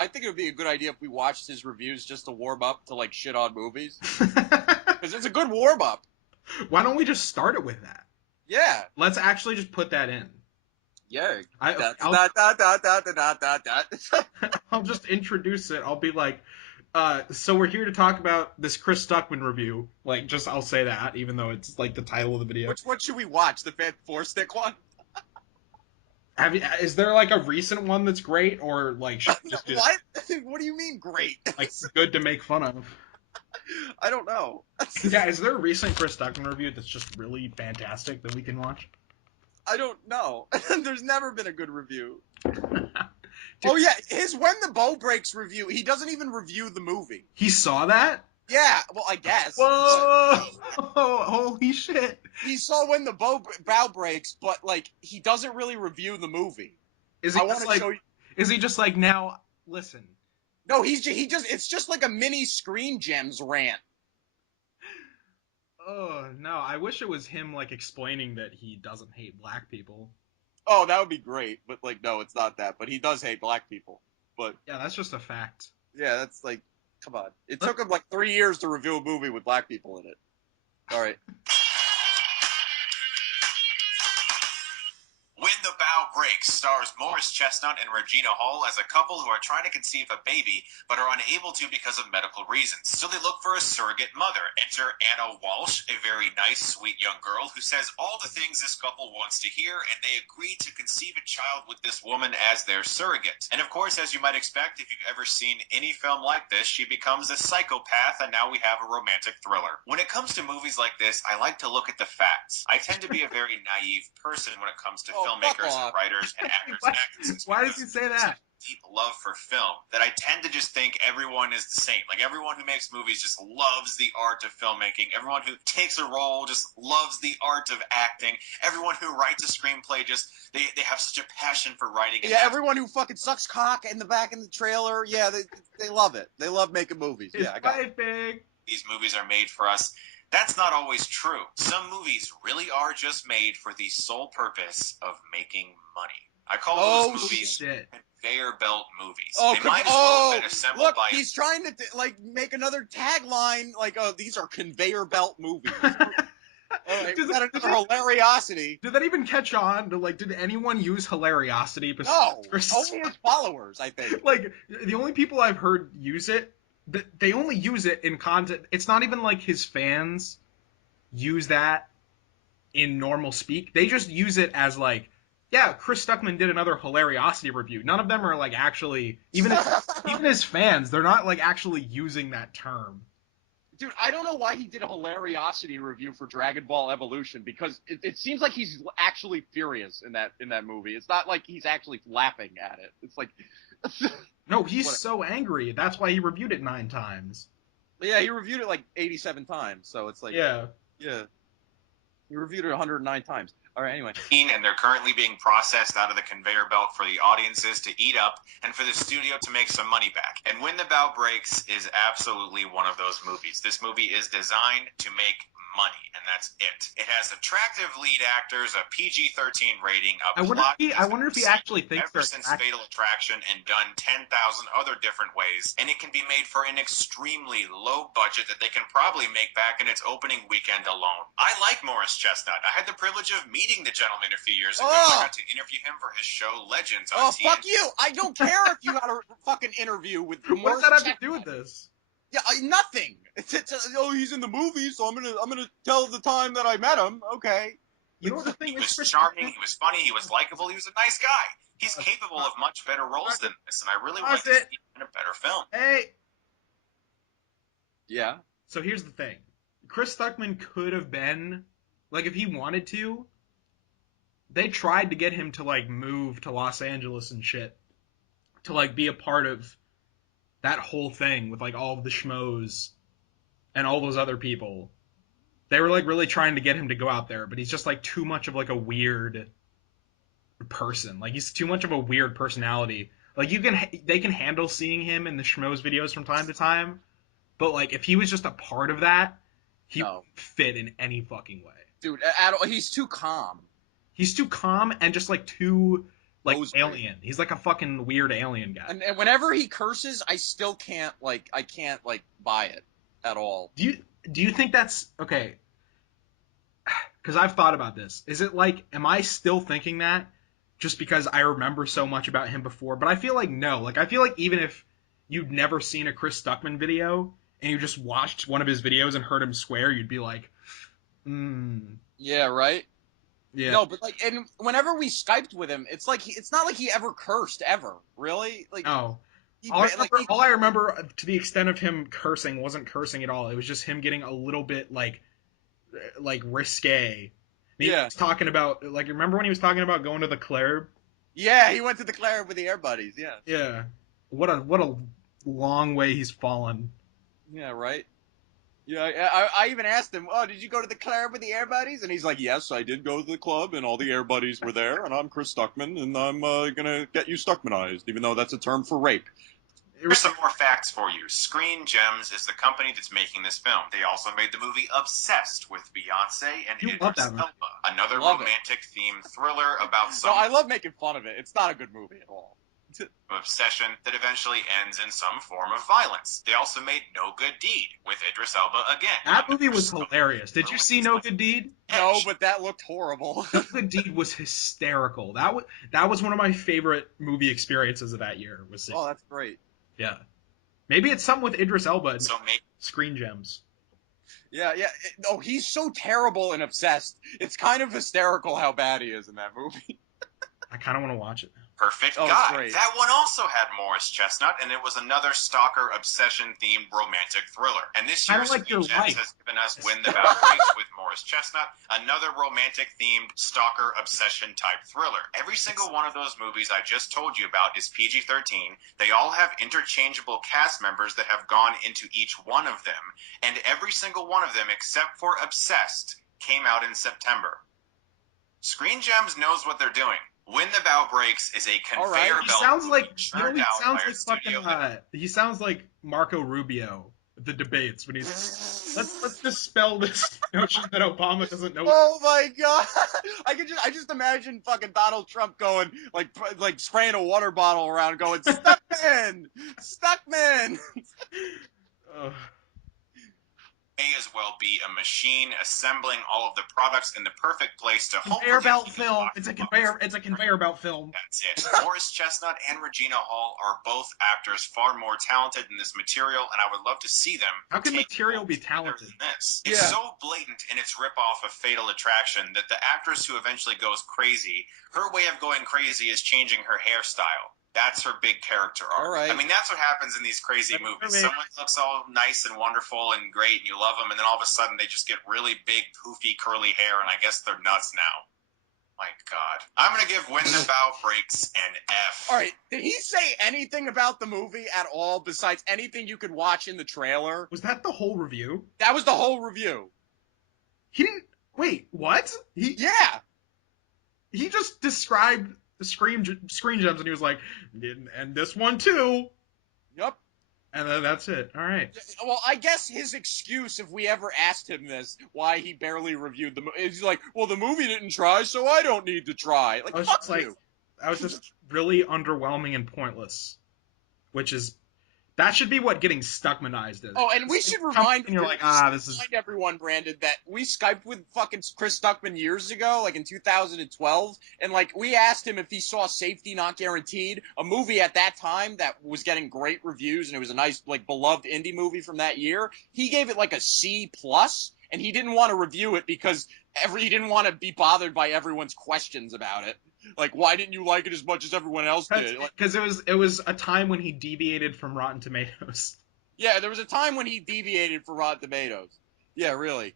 I think it would be a good idea if we watched his reviews just to warm up to like shit on movies. Because it's a good warm up. Why don't we just start it with that? Yeah. Let's actually just put that in. Yeah. I'll I'll just introduce it. I'll be like, so we're here to talk about this Chris Stuckman review. Like, just I'll say that, even though it's like the title of the video. Which one should we watch? The Fan Four Stick one? Is there like a recent one that's great, or like should we just do What? What do you mean great? like good to make fun of? I don't know. Yeah, is there a recent Chris Stuckman review that's just really fantastic that we can watch? I don't know. There's never been a good review. Dude, Oh yeah, his When the Bow Breaks review. He doesn't even review the movie. he saw that? Yeah, well, I guess. Whoa! Holy shit! He saw When the Bow Breaks, but like he doesn't really review the movie. Is he I want just to like? show you. Is he just like now? Listen. No, he just it's just like a mini Screen Gems rant. Oh no! I wish it was him like explaining that he doesn't hate black people. Oh, that would be great, but like no, it's not that. But he does hate black people. But Yeah, that's just a fact. yeah, that's like, come on. It Let- took him like 3 years to review a movie with black people in it. All right. When the Bow Breaks stars Morris Chestnut and Regina Hall as a couple who are trying to conceive a baby but are unable to because of medical reasons. So they look for a surrogate mother. Enter Anna Walsh, a very nice, sweet young girl who says all the things this couple wants to hear, and they agree to conceive a child with this woman as their surrogate. And of course, as you might expect, if you've ever seen any film like this, she becomes a psychopath, and now we have a romantic thriller. When it comes to movies like this, I like to look at the facts. I tend to be a very naive person when it comes to filmmakers and writers and actors and actresses. Why did you say that? Deep love for film that I tend to just think everyone is the same. Like everyone who makes movies just loves the art of filmmaking. Everyone who takes a role just loves the art of acting. Everyone who writes a screenplay just they have such a passion for writing. Yeah, everyone who fucking sucks cock in the back in the trailer. Yeah, they love it. They love making movies. His Yeah, I got wife big. These movies are made for us. That's not always true. Some movies really are just made for the sole purpose of making money. I call those movies conveyor belt movies. Oh, they might as well have been assembled look, by. He's trying to like make another tagline. Like, oh, these are conveyor belt movies. All right, we got another hilariosity. Did that even catch on? Did anyone use hilariosity? No, only his followers, I think. Like the only people I've heard use it, they only use it in content. It's not even like his fans use that in normal speak. They just use it as like, yeah, Chris Stuckman did another hilariosity review. None of them are like actually even his fans. They're not like actually using that term. Dude, I don't know why he did a hilariosity review for Dragon Ball Evolution, because it seems like he's actually furious in that movie. It's not like he's actually laughing at it. It's like no, he's so angry. That's why he reviewed it 9 times. Yeah, he reviewed it like 87 times. So it's like yeah. He reviewed it 109 times. All right, anyway. And they're currently being processed out of the conveyor belt for the audiences to eat up and for the studio to make some money back. And When the Bow Breaks is absolutely one of those movies. This movie is designed to make money, and that's it. It has attractive lead actors, a PG-13 rating, a plot. I wonder if he actually thinks ever since Fatal Attraction and done 10,000 other different ways, and it can be made for an extremely low budget that they can probably make back in its opening weekend alone. I like Morris Chestnut. I had the privilege of meeting the gentleman a few years ago. I got to interview him for his show Legends on TNT. Fuck you! I don't care if you got a fucking interview with Morris. What does that have to do with this? Yeah, nothing. Oh, he's in the movie, so I'm gonna tell the time that I met him. Okay. You know what the thing is? He was charming. He was funny. He was likable. He was a nice guy. He's capable of much better roles than this, and I really want to see him in a better film. Hey. Yeah. So here's the thing. Chris Stuckman could have been, like, if he wanted to, they tried to get him to, like, move to Los Angeles and shit. To, like, be a part of that whole thing with, like, all of the schmoes and all those other people. They were, like, really trying to get him to go out there, but he's just, like, too much of, like, a weird person. Like, he's too much of a weird personality. Like, they can handle seeing him in the schmoes videos from time to time, but, like, if he was just a part of that, he wouldn't fit in any fucking way. Dude, he's too calm. He's too calm and just, like, too like Moseley. alien. He's like a fucking weird alien guy. And whenever he curses, I still can't buy it at all. Do you think that's okay? Because I've thought about this. Is it like, am I still thinking that just because I remember so much about him before? But I feel like no. Like I feel like even if you'd never seen a Chris Stuckman video and you just watched one of his videos and heard him swear, you'd be like, Yeah, right. yeah. No, but like, and whenever we Skyped with him, it's like it's not like he ever cursed ever. Really? Like, No. he, All I remember to the extent of him cursing wasn't cursing at all. It was just him getting a little bit like risque. He was talking about, like, remember when he was talking about going to the club? Yeah, he went to the club with the Air Buddies. Yeah. Yeah. What a long way he's fallen. Yeah, right. Yeah, I even asked him, "Oh, did you go to the club with the Air Buddies?" And he's like, "Yes, I did go to the club, and all the Air Buddies were there, and I'm Chris Stuckman, and I'm gonna get you Stuckmanized, even though that's a term for rape." Here's some more facts for you. Screen Gems is the company that's making this film. They also made the movie Obsessed with Beyonce and Idris Elba, another romantic-themed thriller about some... No, I love making fun of it. It's not a good movie at all. obsession that eventually ends in some form of violence. They also made No Good Deed with Idris Elba again. That movie was hilarious. Did you see No Good Deed? No, but that looked horrible. No Good Deed was hysterical. That was one of my favorite movie experiences of that year. Oh, that's great. Yeah. Maybe it's something with Idris Elba and So Screen Gems. Yeah. Oh, he's so terrible and obsessed. It's kind of hysterical how bad he is in that movie. I kind of want to watch it. Perfect Guy. Great. That one also had Morris Chestnut, and it was another stalker obsession-themed romantic thriller. And this year's Screen Gems has given us Win the Bout Breaks with Morris Chestnut, another romantic-themed stalker obsession-type thriller. Every single one of those movies I just told you about is PG-13. They all have interchangeable cast members that have gone into each one of them, and every single one of them, except for Obsessed, came out in September. Screen Gems knows what they're doing. When the Bow Breaks is a conveyor belt. He sounds like he sounds like Marco Rubio at the debates when he's let's dispel this notion that Obama doesn't know. Oh my god! I just imagine fucking Donald Trump going like spraying a water bottle around, going Stuckman. May as well be a machine assembling all of the products in the perfect place to conveyor belt film. It's a conveyor belt film. That's it. Morris Chestnut and Regina Hall are both actors far more talented in this material, and I would love to see them. How can material be talented? This. It's so blatant in its ripoff of Fatal Attraction that the actress who eventually goes crazy, her way of going crazy is changing her hairstyle. That's her big character arc. All right. I mean, that's what happens in these crazy movies. Someone looks all nice and wonderful and great, and you love them, and then all of a sudden they just get really big, poofy, curly hair, and I guess they're nuts now. My God. I'm going to give When the Bow Breaks an F. All right. Did he say anything about the movie at all besides anything you could watch in the trailer? Was that the whole review? That was the whole review. He didn't... Wait, what? Yeah. He just described the Screen Gems, and he was like, and this one too. Yep. And then that's it. All right. Well, I guess his excuse, if we ever asked him this, why he barely reviewed the movie, is like, well, the movie didn't try, so I don't need to try. Like, fuck you. That was just really underwhelming and pointless. That should be what getting Stuckmanized is. Oh, and we should remind everyone, Brandon, that we Skyped with fucking Chris Stuckman years ago, like in 2012, and like we asked him if he saw Safety Not Guaranteed, a movie at that time that was getting great reviews, and it was a nice, like, beloved indie movie from that year. He gave it like a C+, and he didn't want to review it because he didn't want to be bothered by everyone's questions about it. Like, why didn't you like it as much as everyone else did? Because it was a time when he deviated from Rotten Tomatoes. Yeah, there was a time when he deviated from Rotten Tomatoes. Yeah, really.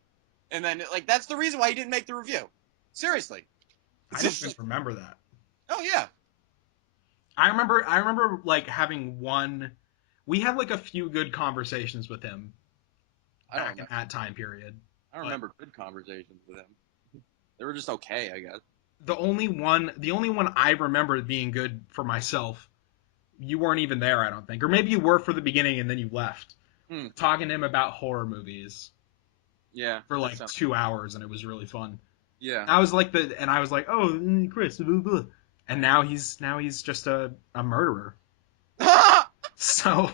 And then, like, that's the reason why he didn't make the review. Seriously. I don't even remember that. Oh, yeah. I remember, like, having we had, like, a few good conversations with him back in that time period. I don't remember good conversations with him. They were just okay, I guess. The only one I remember being good for myself, you weren't even there, I don't think. Or maybe you were for the beginning and then you left. Talking to him about horror movies. Yeah. For like 2 hours, and it was really fun. Yeah. I was like, oh, Chris, blah, blah. and now he's just a murderer. So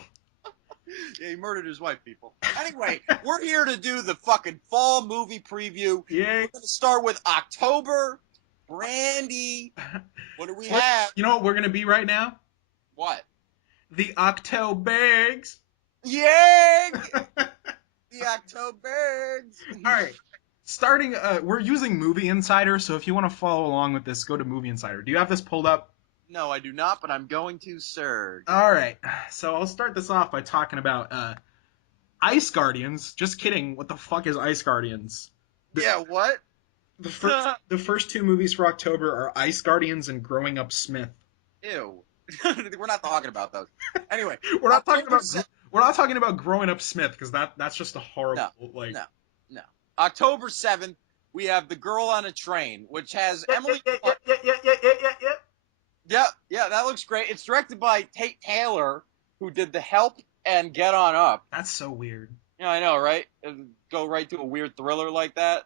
Yeah, he murdered his wife, people. Anyway, we're here to do the fucking fall movie preview. yeah, We're going to start with October. Brandy. What do we have? you know what we're gonna be right now? What? The Octobergs. Yeah! The Octobergs. All right. Starting, we're using Movie Insider, so if you want to follow along with this, go to Movie Insider. Do you have this pulled up? No, I do not, but I'm going to, sir. All right. So I'll start this off by talking about Ice Guardians. Just kidding. What the fuck is Ice Guardians? Yeah, what? The first two movies for October are Ice Guardians and Growing Up Smith. Ew. We're not talking about those. Anyway, We're not talking October about we're not talking about Growing Up Smith because that's just a horrible no. October 7th, we have The Girl on a Train, which has Emily. Yeah, that looks great. It's directed by Tate Taylor, who did The Help and Get On Up. That's so weird. Yeah, I know, right? Go right to a weird thriller like that,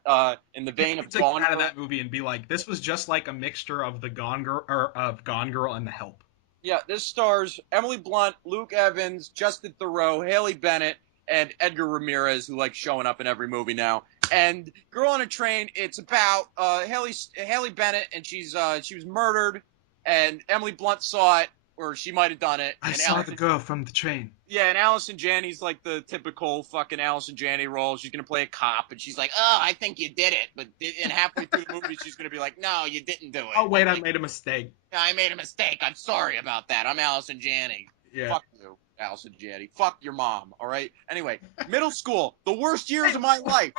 in the vein of To Gone get out of Girl. that movie and be like, this was just like a mixture of the Gone Girl or of Gone Girl and The Help. Yeah, this stars Emily Blunt, Luke Evans, Justin Theroux, Haley Bennett, and Edgar Ramirez, who likes showing up in every movie now. And Girl on a Train, it's about Haley Bennett, and she was murdered, and Emily Blunt saw it, or she might have done it. I and saw the girl from the train. Yeah, and Allison Janney's like the typical fucking Allison Janney role. She's gonna play a cop, and she's like, "Oh, I think you did it," but and halfway through the movie, she's gonna be like, "No, you didn't do it." Oh wait, I made a mistake. I made a mistake. I'm sorry about that. I'm Allison Janney. Yeah. Fuck you, Allison Janney. Fuck your mom. All right. Anyway, middle school, the worst years of my life.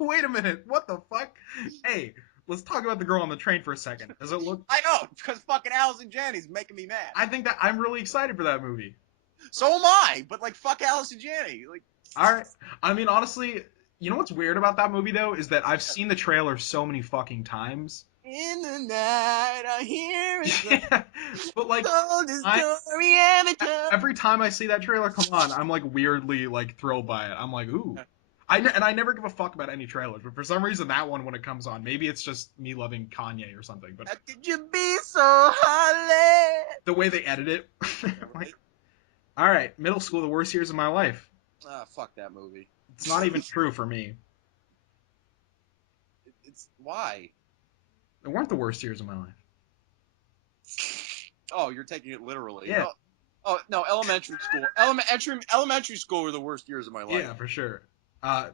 Wait a minute. What the fuck? Hey, let's talk about the girl on the train for a second. Does it look? I know, because fucking Allison Janney's making me mad. I think that I'm really excited for that movie. So am I. But like, fuck Allison Janney. Like, All right. I mean, honestly, you know what's weird about that movie though is that I've seen the trailer so many fucking times. in the night, I hear it. Yeah. But like, every time I see that trailer come on, I'm like weirdly like thrilled by it. I'm like, ooh. And I never give a fuck about any trailers, but for some reason that one when it comes on, maybe it's just me loving Kanye or something. But how could you be so holly? the way they edit it, I'm like, all right, middle school, the worst years of my life. Ah, fuck that movie. It's not even true for me. It's why? It weren't the worst years of my life. Oh, you're taking it literally. Yeah. Oh no, elementary school. Elementary school were the worst years of my life. Yeah, for sure.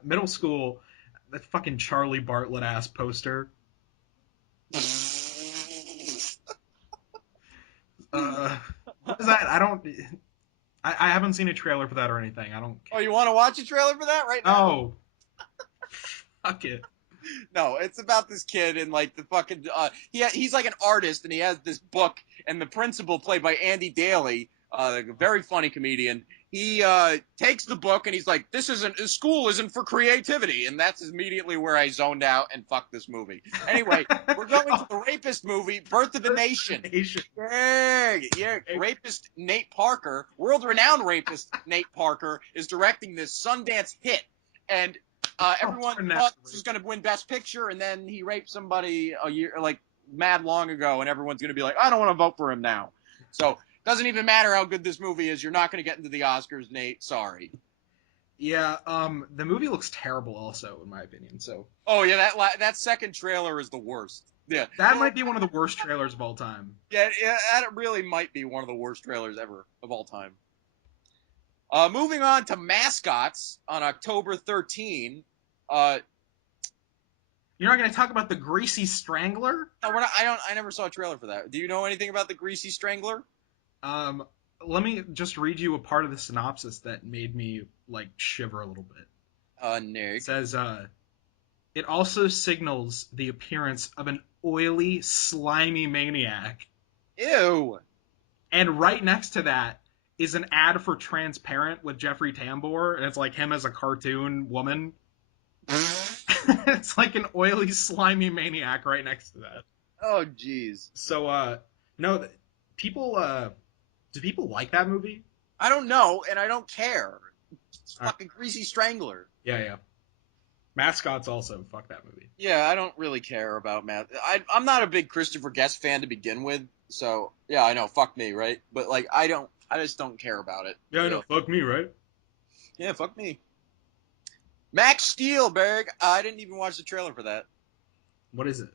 Middle school, that fucking Charlie Bartlett ass poster. What is that? I haven't seen a trailer for that or anything. I don't. Oh, you want to watch a trailer for that right now? Oh, fuck it. No, it's about this kid and like the fucking he's like an artist and he has this book and the principal played by Andy Daly, a very funny comedian. He takes the book and he's like, school isn't for creativity, and that's immediately where I zoned out and fucked this movie. Anyway, we're going to the rapist movie, Birth of a Nation. Yeah, rapist Nate Parker, world-renowned rapist Nate Parker is directing this Sundance hit, and everyone thought this was going to win Best Picture, and then he raped somebody a year, like, mad long ago, and everyone's going to be like, I don't want to vote for him now. So, doesn't even matter how good this movie is. You're not going to get into the Oscars, Nate. Sorry. Yeah, the movie looks terrible also, in my opinion, so. Oh, yeah, that second trailer is the worst. Yeah. That might be one of the worst trailers of all time. Yeah, that really might be one of the worst trailers ever of all time. Moving on to Mascots on October 13. You're not going to talk about the Greasy Strangler? No, we're not. I never saw a trailer for that. Do you know anything about the Greasy Strangler? Let me just read you a part of the synopsis that made me like shiver a little bit. Nick. It says, it also signals the appearance of an oily, slimy maniac. Ew. And right next to that is an ad for Transparent with Jeffrey Tambor, and it's like him as a cartoon woman. It's like an oily, slimy maniac right next to that. Oh, jeez. So, no, people, do people like that movie? I don't know, and I don't care. It's fucking Greasy Strangler. Yeah. Mascots also, fuck that movie. Yeah, I don't really care about I'm not a big Christopher Guest fan to begin with, So yeah, I know, fuck me, right? But like, I just don't care about it. Yeah, I Really. know. Fuck me, right? Yeah, fuck me. Max Steel, Berg. I didn't even watch the trailer for that. What is it?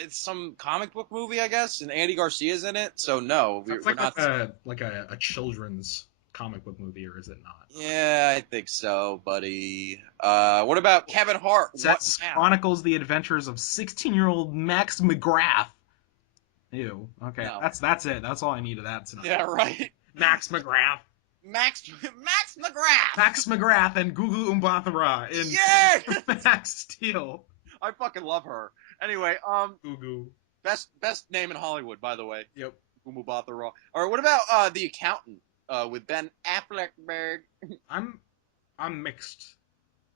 It's some comic book movie, I guess, and Andy Garcia's in it. So no, That's we're like not. a children's comic book movie, or is it not? Yeah, I think so, buddy. What about Kevin Hart? What Sets now? chronicles the adventures of 16-year-old Max McGrath. Ew. Okay, No. that's it. That's all I need of that tonight. Yeah, right. Max McGrath. Max McGrath. Max McGrath and Gugu Mbatha-Raw in Yeah. Max Steel. I fucking love her. Anyway, Gugu. best name in Hollywood, by the way. Yep. Gumu Raw. All right, what about The Accountant with Ben Affleck? I'm mixed.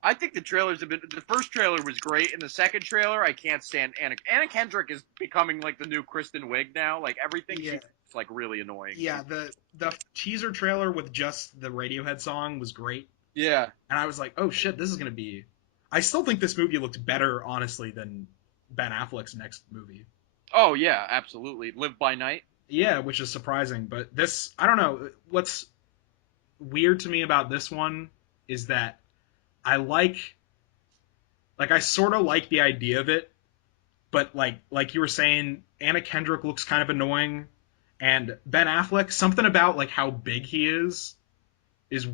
I think the trailers have been. The first trailer was great, and the second trailer, I can't stand Anna. Anna Kendrick is becoming like the new Kristen Wiig now. Like everything, Yeah. she's like really annoying. Yeah, the teaser trailer with just the Radiohead song was great. Yeah. And I was like, oh shit, this is gonna be. I still think this movie looked better, honestly, than Ben Affleck's next movie. Oh yeah, absolutely. Live by Night. Yeah, which is surprising, but this, I don't know. What's weird to me about this one is that I I sort of like the idea of it, but like you were saying, Anna Kendrick looks kind of annoying, and Ben Affleck, something about like how big he is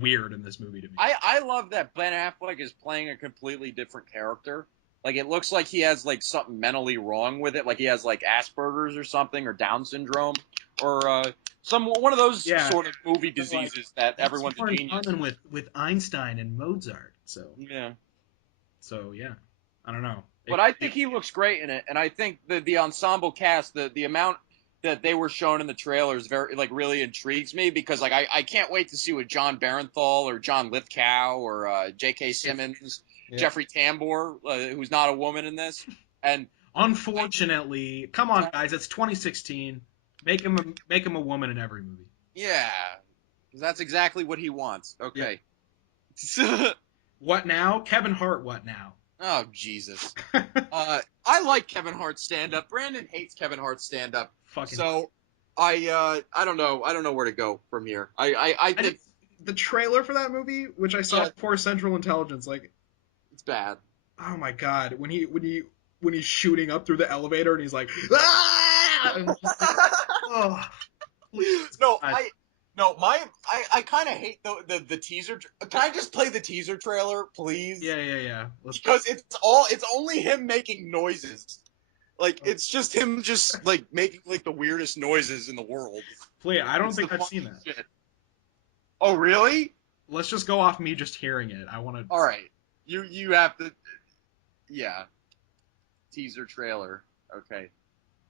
weird in this movie to me. I love that Ben Affleck is playing a completely different character. Like it looks like he has like something mentally wrong with it, like he has like Asperger's or something, or Down syndrome, or some one of those Yeah, sort of movie but, like, diseases that everyone's a more in genius. common with Einstein and Mozart. Yeah. So yeah, I don't know. But I think he looks great in it, and I think the ensemble cast, the amount that they were shown in the trailers, very like really intrigues me because like I can't wait to see what John Barenthal or John Lithgow or J.K. Simmons, Yeah. Jeffrey Tambor, who's not a woman in this, and Unfortunately, come on guys, it's 2016. Make him a woman in every movie. yeah, that's exactly what he wants. Okay. What now? Kevin Hart, what now? Oh Jesus. I like Kevin Hart's stand up. Brandon hates Kevin Hart's stand up. Fucking. So I don't know where to go from here. I think the trailer for that movie, which I saw before Central Intelligence, like it's bad. Oh my god, when he's shooting up through the elevator and he's like, ah! And just like, oh, please, I kind of hate the teaser. Can I just play the teaser trailer, please? Yeah. Because it's only him making noises. Like it's just him just like making like the weirdest noises in the world. Play it. I don't think I've seen that. Shit. Oh really? Let's just go off me just hearing it. I want to. All right, you have to. Yeah. Teaser trailer. Okay.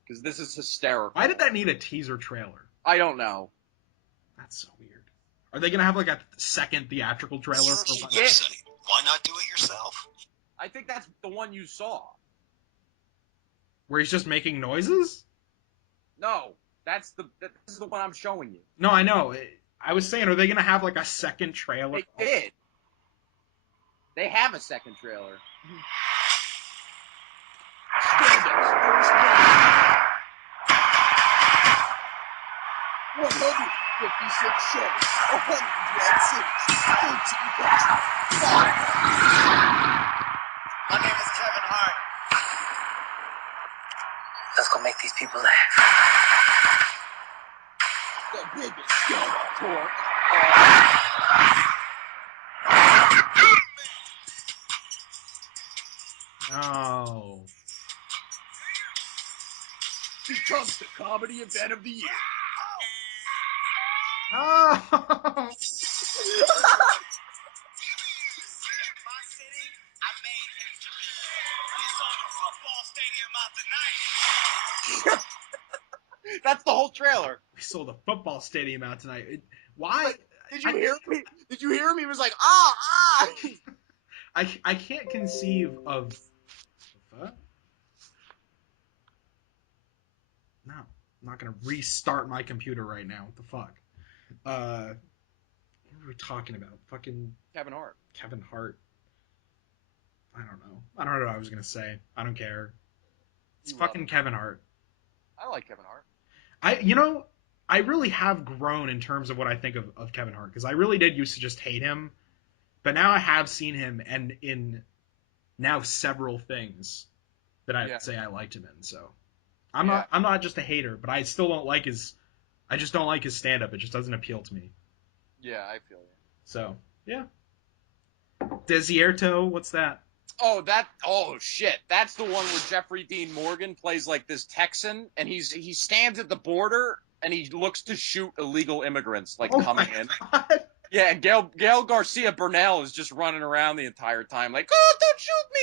Because this is hysterical. Why did that need a teaser trailer? I don't know. That's so weird. Are they gonna have like a second theatrical trailer? Why not do it yourself? I think that's the one you saw. Where he's just making noises? No, this is the one I'm showing you. No, I know. I was saying, are they gonna have like a second trailer? They did. They have a second trailer. 156 shows, 100 cities, 13 countries. My name is Kevin Hart. Let's go make these people laugh. The biggest stand-up tour. No. Becomes the comedy event of the year. No. In my city, I made history. We sold a football stadium out tonight. That's the whole trailer. We sold a football stadium out tonight. Why? Did you hear me? Did you hear me? He was like, ah. I can't conceive of. What? No, I'm not gonna restart my computer right now. What the fuck? What are we talking about? Fucking Kevin Hart. Kevin Hart. I don't know. I don't know what I was gonna say. I don't care. It's fucking Kevin Hart. I like Kevin Hart. I really have grown in terms of what I think of Kevin Hart, because I really did used to just hate him, but now I have seen him and in now several things that I Yeah. say I liked him in. So Yeah. I'm not just a hater, but I still don't like his I just don't like his stand up. It just doesn't appeal to me. Yeah, I feel you. So yeah. Desierto, what's that? Oh shit. That's the one where Jeffrey Dean Morgan plays like this Texan and he stands at the border and he looks to shoot illegal immigrants like Oh my coming in. god. Yeah, and Gail Garcia Bernal is just running around the entire time like, "Oh, don't shoot me."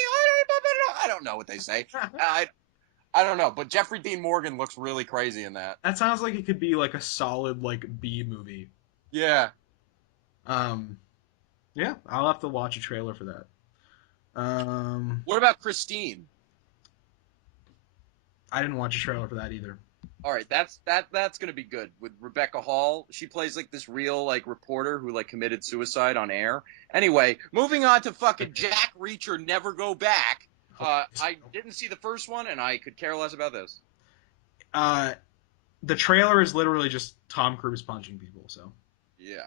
I don't know what they say. I don't know, but Jeffrey Dean Morgan looks really crazy in that. That sounds like it could be like a solid like B movie. Yeah. Um yeah, I'll have to watch a trailer for that. What about Christine? I didn't watch a trailer for that either. All right, that's gonna be good with Rebecca Hall. She plays like this real like reporter who like committed suicide on air. Anyway, moving on to fucking Jack Reacher, Never Go Back. I didn't see the first one, and I could care less about this. Uh, the trailer is literally just Tom Cruise punching people. So Yeah,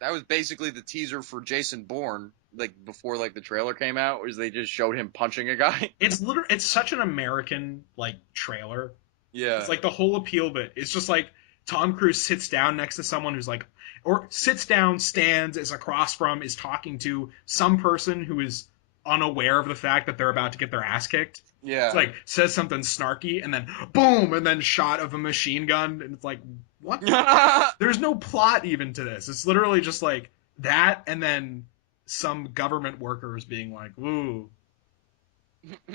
that was basically the teaser for Jason Bourne, like before like the trailer came out, was they just showed him punching a guy. it's such an American like trailer. It's Yeah, like the whole appeal of it. It's just like Tom Cruise sits down next to someone who's like, or sits down, stands, is across from, is talking to some person who is unaware of the fact that they're about to get their ass kicked. It's yeah. like says something snarky and then boom, and then shot of a machine gun, and it's like, what? There's no plot even to this. It's literally just like that, and then some government workers being like, "Ooh,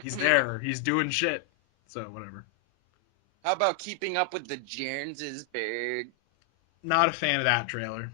he's there, he's doing shit." So whatever. How about Keeping Up with the Joneses, Berg? Not a fan of that trailer.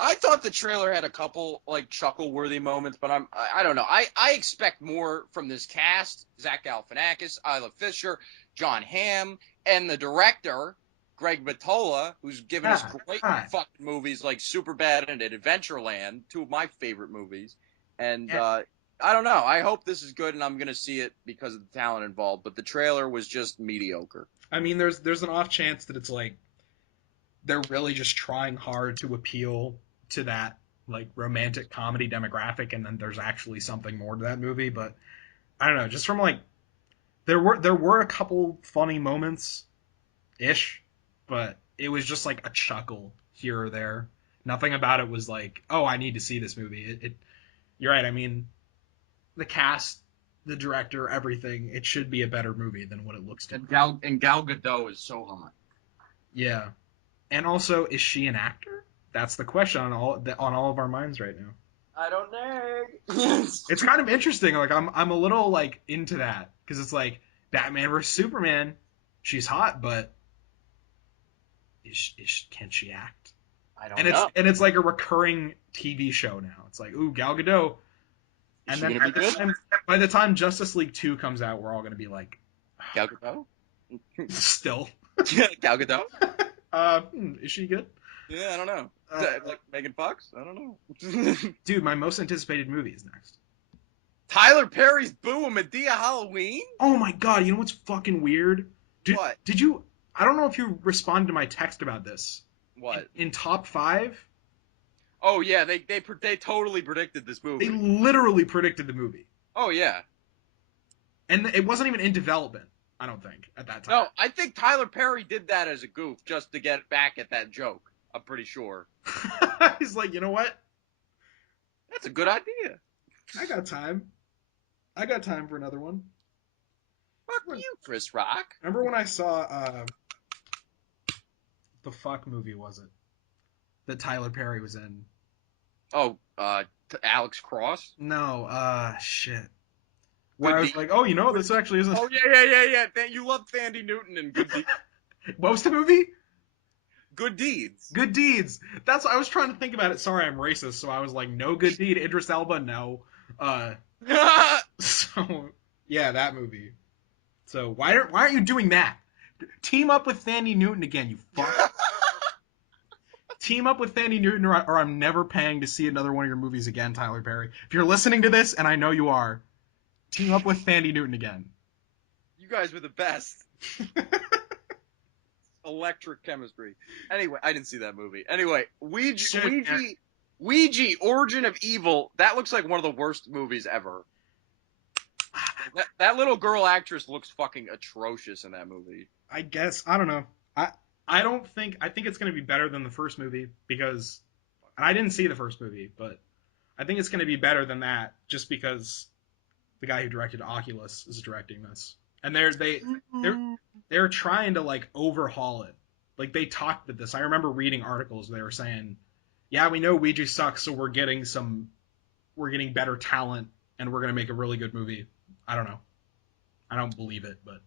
I thought the trailer had a couple like chuckle worthy moments, but I don't know. I expect more from this cast: Zach Galifianakis, Isla Fisher, John Hamm, and the director Greg Matola, who's given us Ah, great ah, fucking movies like Superbad and Adventureland, two of my favorite movies. And yeah. I don't know. I hope this is good, and I'm gonna see it because of the talent involved. But the trailer was just mediocre. I mean, there's an off chance that it's like they're really just trying hard to appeal to that like romantic comedy demographic, and then there's actually something more to that movie. But I don't know, just from like there were a couple funny moments ish, but it was just like a chuckle here or there. Nothing about it was like, oh, I need to see this movie. You're right. I mean, the cast, the director, everything. It should be a better movie than what it looks to be. And Gal Gadot is so hot. Yeah, and also, is she an actor? That's the question on all of our minds right now. I don't know. It's kind of interesting. Like I'm a little like into that because it's like Batman versus Superman. She's hot, but can she act? I And don't know. it's like a recurring TV show now. It's like, ooh, Gal Gadot. Is And she then gonna be good? by the time Justice League 2 comes out, we're all gonna be like, Gal Gadot? still. Gal Gadot? Is she good? Yeah, I don't know. Uh, Like Megan Fox? I don't know. dude, my most anticipated movie is next. Tyler Perry's Boo a Medea Halloween? Oh my god, you know what's fucking weird? What? Did you? I don't know if you responded to my text about this. What? In top 5, Oh yeah, they totally predicted this they movie. literally predicted the movie, Oh yeah. and it wasn't even in development. I don't think at that time. No, I think Tyler Perry did that as a goof just to get back at that joke. I'm pretty sure. He's like, you know what? That's a good idea. I got time. I got time for another one. Fuck you, Chris Rock. Remember when I saw the fuck movie was it that Tyler Perry was in? Oh, Alex Cross. No, shit. Where Good I was Deeds. like, oh, you know, this actually isn't. Oh yeah. You love Thandie Newton and Good Deeds. What was the movie? Good Deeds. Good Deeds. That's I was trying to think about it. Sorry, I'm racist, so I was like, no Good Deed. Idris Elba, no. So yeah, that movie. So why aren't you doing that? Team up with Thandie Newton again, you fuck. Team up with Thandie Newton, or I'm never paying to see another one of your movies again, Tyler Perry. If you're listening to this, and I know you are, team up with Thandie Newton again. You guys were the best. Electric chemistry. Anyway, I didn't see that movie. Anyway, Shit, Ouija, Origin of Evil. That looks like one of the worst movies ever. That little girl actress looks fucking atrocious in that movie. I guess I don't know. I don't think I think it's going to be better than the first movie because, and I didn't see the first movie, but I think it's going to be better than that just because the guy who directed Oculus is directing this, and they're trying to like overhaul it. Like they talked at this. I remember reading articles they were saying, yeah, we know Ouija sucks, so we're getting better talent, and we're going to make a really good movie. I don't know. I don't believe it, but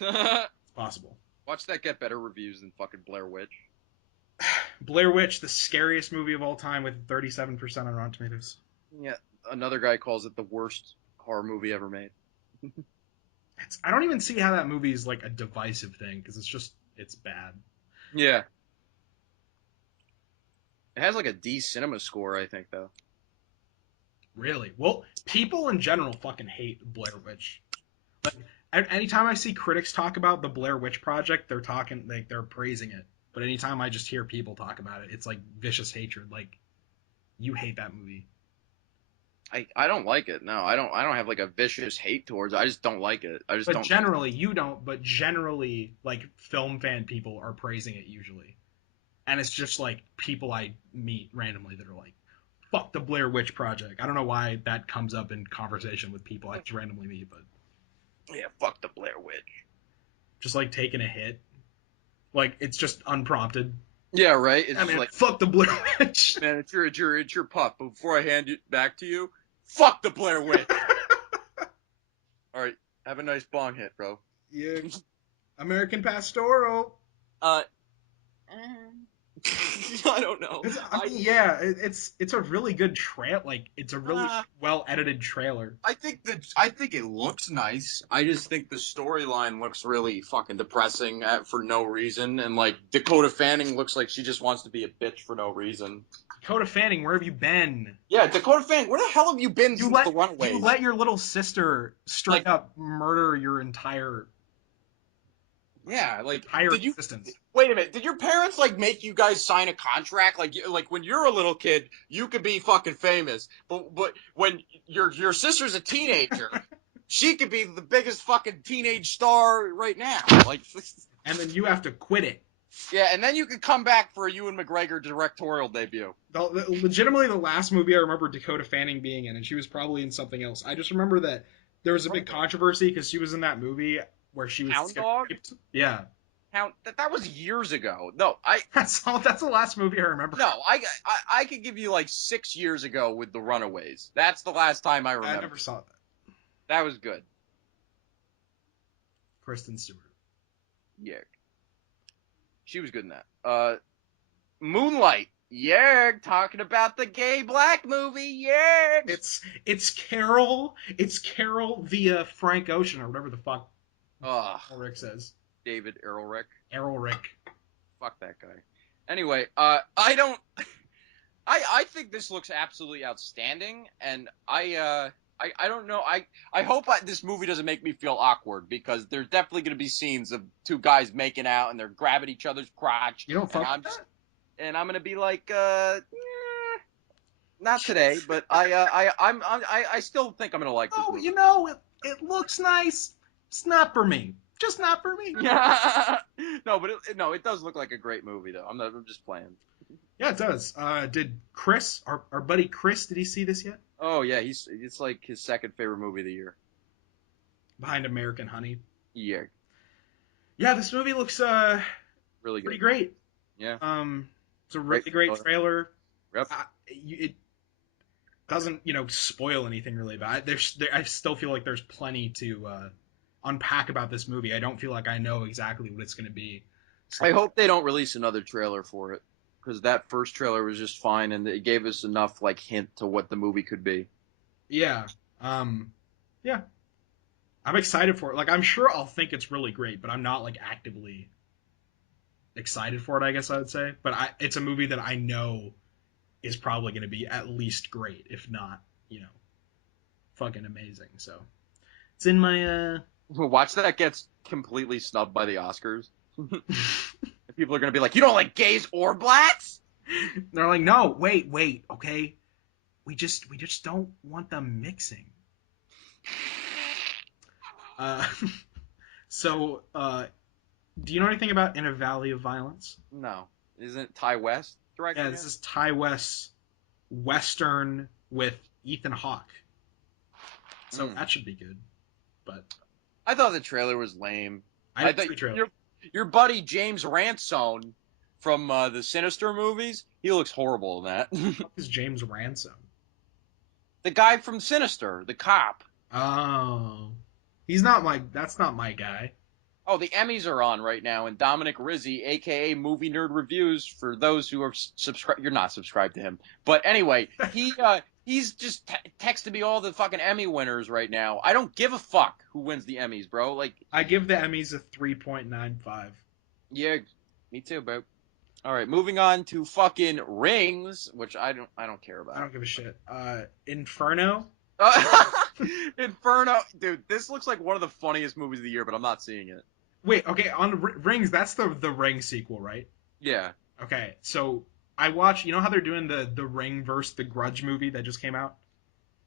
it's possible. Watch that get better reviews than fucking Blair Witch. Blair Witch, the scariest movie of all time with 37% on Rotten Tomatoes. Yeah, another guy calls it the worst horror movie ever made. I don't even see how that movie is like a divisive thing because it's bad. Yeah. It has like a D cinema score, I think, though. Really? Well, people in general fucking hate Blair Witch. Like, anytime I see critics talk about the Blair Witch Project, they're praising it. But anytime I just hear people talk about it, it's like vicious hatred. Like, you hate that movie. I don't like it. No, I don't have like a vicious hate towards it. I just don't like it. I just But don't. generally, you don't. But generally, like film fan people are praising it usually, and it's just like people I meet randomly that are like, "Fuck the Blair Witch Project." I don't know why that comes up in conversation with people I just randomly meet, but Yeah, fuck the Blair Witch. just like taking a hit, like it's just unprompted. Yeah, right. It's I just mean, like, fuck the Blair Witch. man, it's your pup. But before I hand it back to you, fuck the Blair Witch. All right, have a nice bong hit, bro. Yeah, American Pastoral. I don't know. Yeah, it's a really good trail. Like it's a really well edited trailer. I think it looks nice. I just think the storyline looks really fucking depressing for no reason, and like Dakota Fanning looks like she just wants to be a bitch for no reason. Dakota Fanning, where have you been? Yeah, Dakota Fanning, where the hell have you been since The Runaways? You let your little sister straight up murder your entire existence. Wait a minute? Did your parents like make you guys sign a contract? Like when you're a little kid, you could be fucking famous, but when your sister's a teenager, she could be the biggest fucking teenage star right now. Like, and then you have to quit it. Yeah, and then you could come back for a Ewan McGregor directorial debut. Legitimately, the last movie I remember Dakota Fanning being in, and she was probably in something else. I just remember that there was a big controversy because she was in that movie where she was Hound Dog? raped. Yeah. That was years ago. No, that's the last movie I remember. No, I could give you like 6 years ago with The Runaways. That's the last time I remember. I never saw that. That was good. Kristen Stewart. Yeah. She was good in that. Moonlight. Yeah, talking about the gay black movie. Yeah. It's Carol. It's Carol via Frank Ocean or whatever the fuck Rick says. David Errolrick. Errolrick. Fuck that guy. Anyway, I think this looks absolutely outstanding, and I don't know. I hope this movie doesn't make me feel awkward because there's definitely going to be scenes of two guys making out and they're grabbing each other's crotch. You don't fuck with that? And I'm going to be like, not today, but I still think I'm going to like this movie. You know, it looks nice. It's not for me. Just not for me. Yeah. It does look like a great movie though. I'm just playing. Yeah, it does. Did Chris, our buddy Chris, did he see this yet? Oh yeah, it's like his second favorite movie of the year. Behind American Honey. Yeah. Yeah, this movie looks really good. Pretty great. Yeah. It's a really great trailer. Yep. It doesn't, spoil anything really, but I still feel like there's plenty to unpack about this movie. I don't feel like I know exactly what it's going to be. So, I hope they don't release another trailer for it, because that first trailer was just fine, and it gave us enough hint to what the movie could be. Yeah. Yeah. I'm excited for it. I'm sure I'll think it's really great, but I'm not actively excited for it, I guess I would say. But it's a movie that I know is probably going to be at least great, if not, fucking amazing. So it's in my Watch that gets completely snubbed by the Oscars. People are gonna be like, you don't like gays or blacks? They're like, no, wait, okay. We just don't want them mixing. Uh, so, do you know anything about In a Valley of Violence? No. Isn't Ty West Yeah, directing this it? is Ty West's Western with Ethan Hawke. So Mm. that should be good. But I thought the trailer was lame. I I didn't thought see the trailer. your buddy James Ransone from the Sinister movies, he looks horrible in that. What is James Ransom? The guy from Sinister, the cop. Oh, that's not my guy. Oh, the Emmys are on right now, and Dominic Rizzi, aka Movie Nerd Reviews, for those who are subscribed, you're not subscribed to him. But anyway, he's just texting me all the fucking Emmy winners right now. I don't give a fuck who wins the Emmys, bro. Like, I give the Emmys a 3.95. yeah, me too, bro. All right, moving on to fucking Rings, which I don't care I about. don't give a shit. Inferno. Inferno, dude, this looks like one of the funniest movies of the year, but I'm not seeing it. Wait, okay, on Rings, that's the Ring sequel, right? Yeah. Okay, so I watch. You know how they're doing the Ring versus the Grudge movie that just came out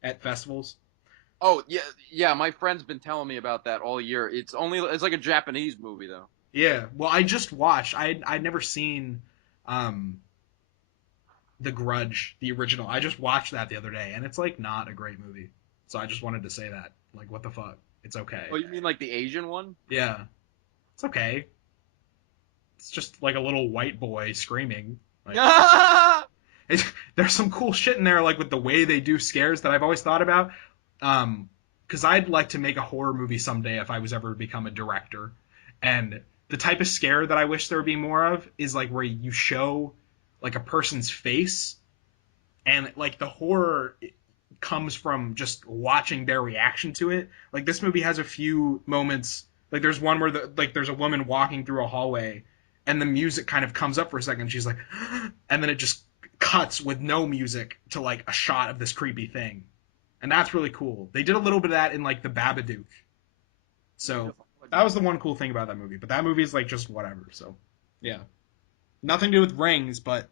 at festivals? Oh yeah, yeah. My friend's been telling me about that all year. It's like a Japanese movie though. Yeah. Well, I just watched. I'd never seen um the Grudge, the original. I just watched that the other day, and it's like not a great movie. So I just wanted to say that. Like, what the fuck? It's okay. Oh, you mean like the Asian one? Yeah, it's okay. It's just like a little white boy screaming. Like, it's, there's some cool shit in there, like with the way they do scares that I've always thought about. Because I'd like to make a horror movie someday if I was ever to become a director. And the type of scare that I wish there would be more of is like where you show like a person's face, and like the horror comes from just watching their reaction to it. Like this movie has a few moments. Like there's one where there's a woman walking through a hallway, and the music kind of comes up for a second. She's like, and then it just cuts with no music to like a shot of this creepy thing, and that's really cool. They did a little bit of that in like the Babadook. So that was the one cool thing about that movie. But that movie is like just whatever. So yeah, nothing to do with rings, but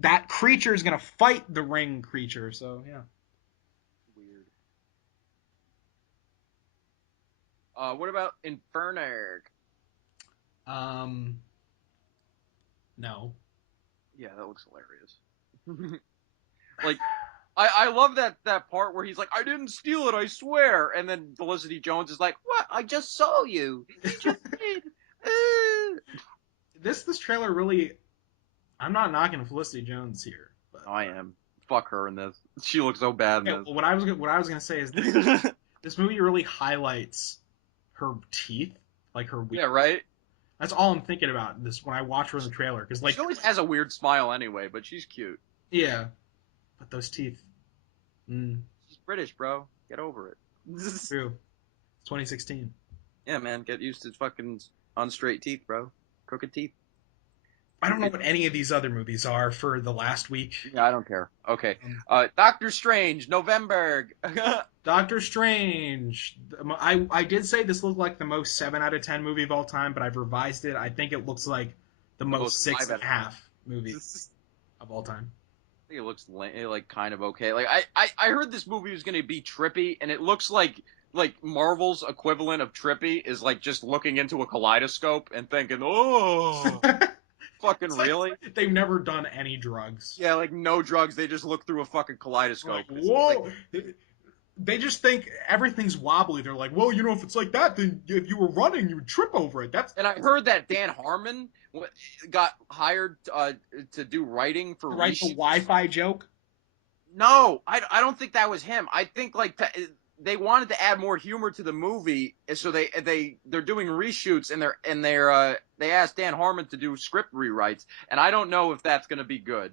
that creature is gonna fight the ring creature. So yeah. Weird. What about Inferno? Um, no. Yeah, that looks hilarious. Like, I love that part where he's like, I didn't steal it, I swear. And then Felicity Jones is like, what? I just saw you. You just did. This trailer really. I'm not knocking Felicity Jones here, but I am. Fuck her in this. She looks so bad in yeah, this. well, what I was gonna say is this movie really highlights her teeth, like her. Yeah, right? That's all I'm thinking about this when I watch her in the trailer, because like She always has a weird smile anyway, but she's cute. yeah, but those teeth. She's British, bro. Get over it. True. 2016. Yeah, man. Get used to fucking unstraight teeth, bro. Crooked teeth. I don't know what any of these other movies are for the last week. Yeah, I don't care. Okay. Um, Doctor Strange, November. Doctor Strange. I did say this looked like the most 7 out of 10 movie of all time, but I've revised it. I think it looks like the most 6 and a half movie of all time. I think it looks like kind of okay. Like I heard this movie was going to be trippy, and it looks like Marvel's equivalent of trippy is like just looking into a kaleidoscope and thinking, oh, fucking It's like really? they've never done any drugs. Yeah, like no drugs. They just look through a fucking Like, kaleidoscope. whoa. They just think everything's wobbly. They're like, well, if it's like that, then if you were running, you would trip over it. That's And I heard that Dan Harmon got hired to do writing for to write the reshoots. Wi-Fi joke. No, I don't think that was him. I think like they wanted to add more humor to the movie, so they're doing reshoots and they asked Dan Harmon to do script rewrites, and I don't know if that's gonna be good.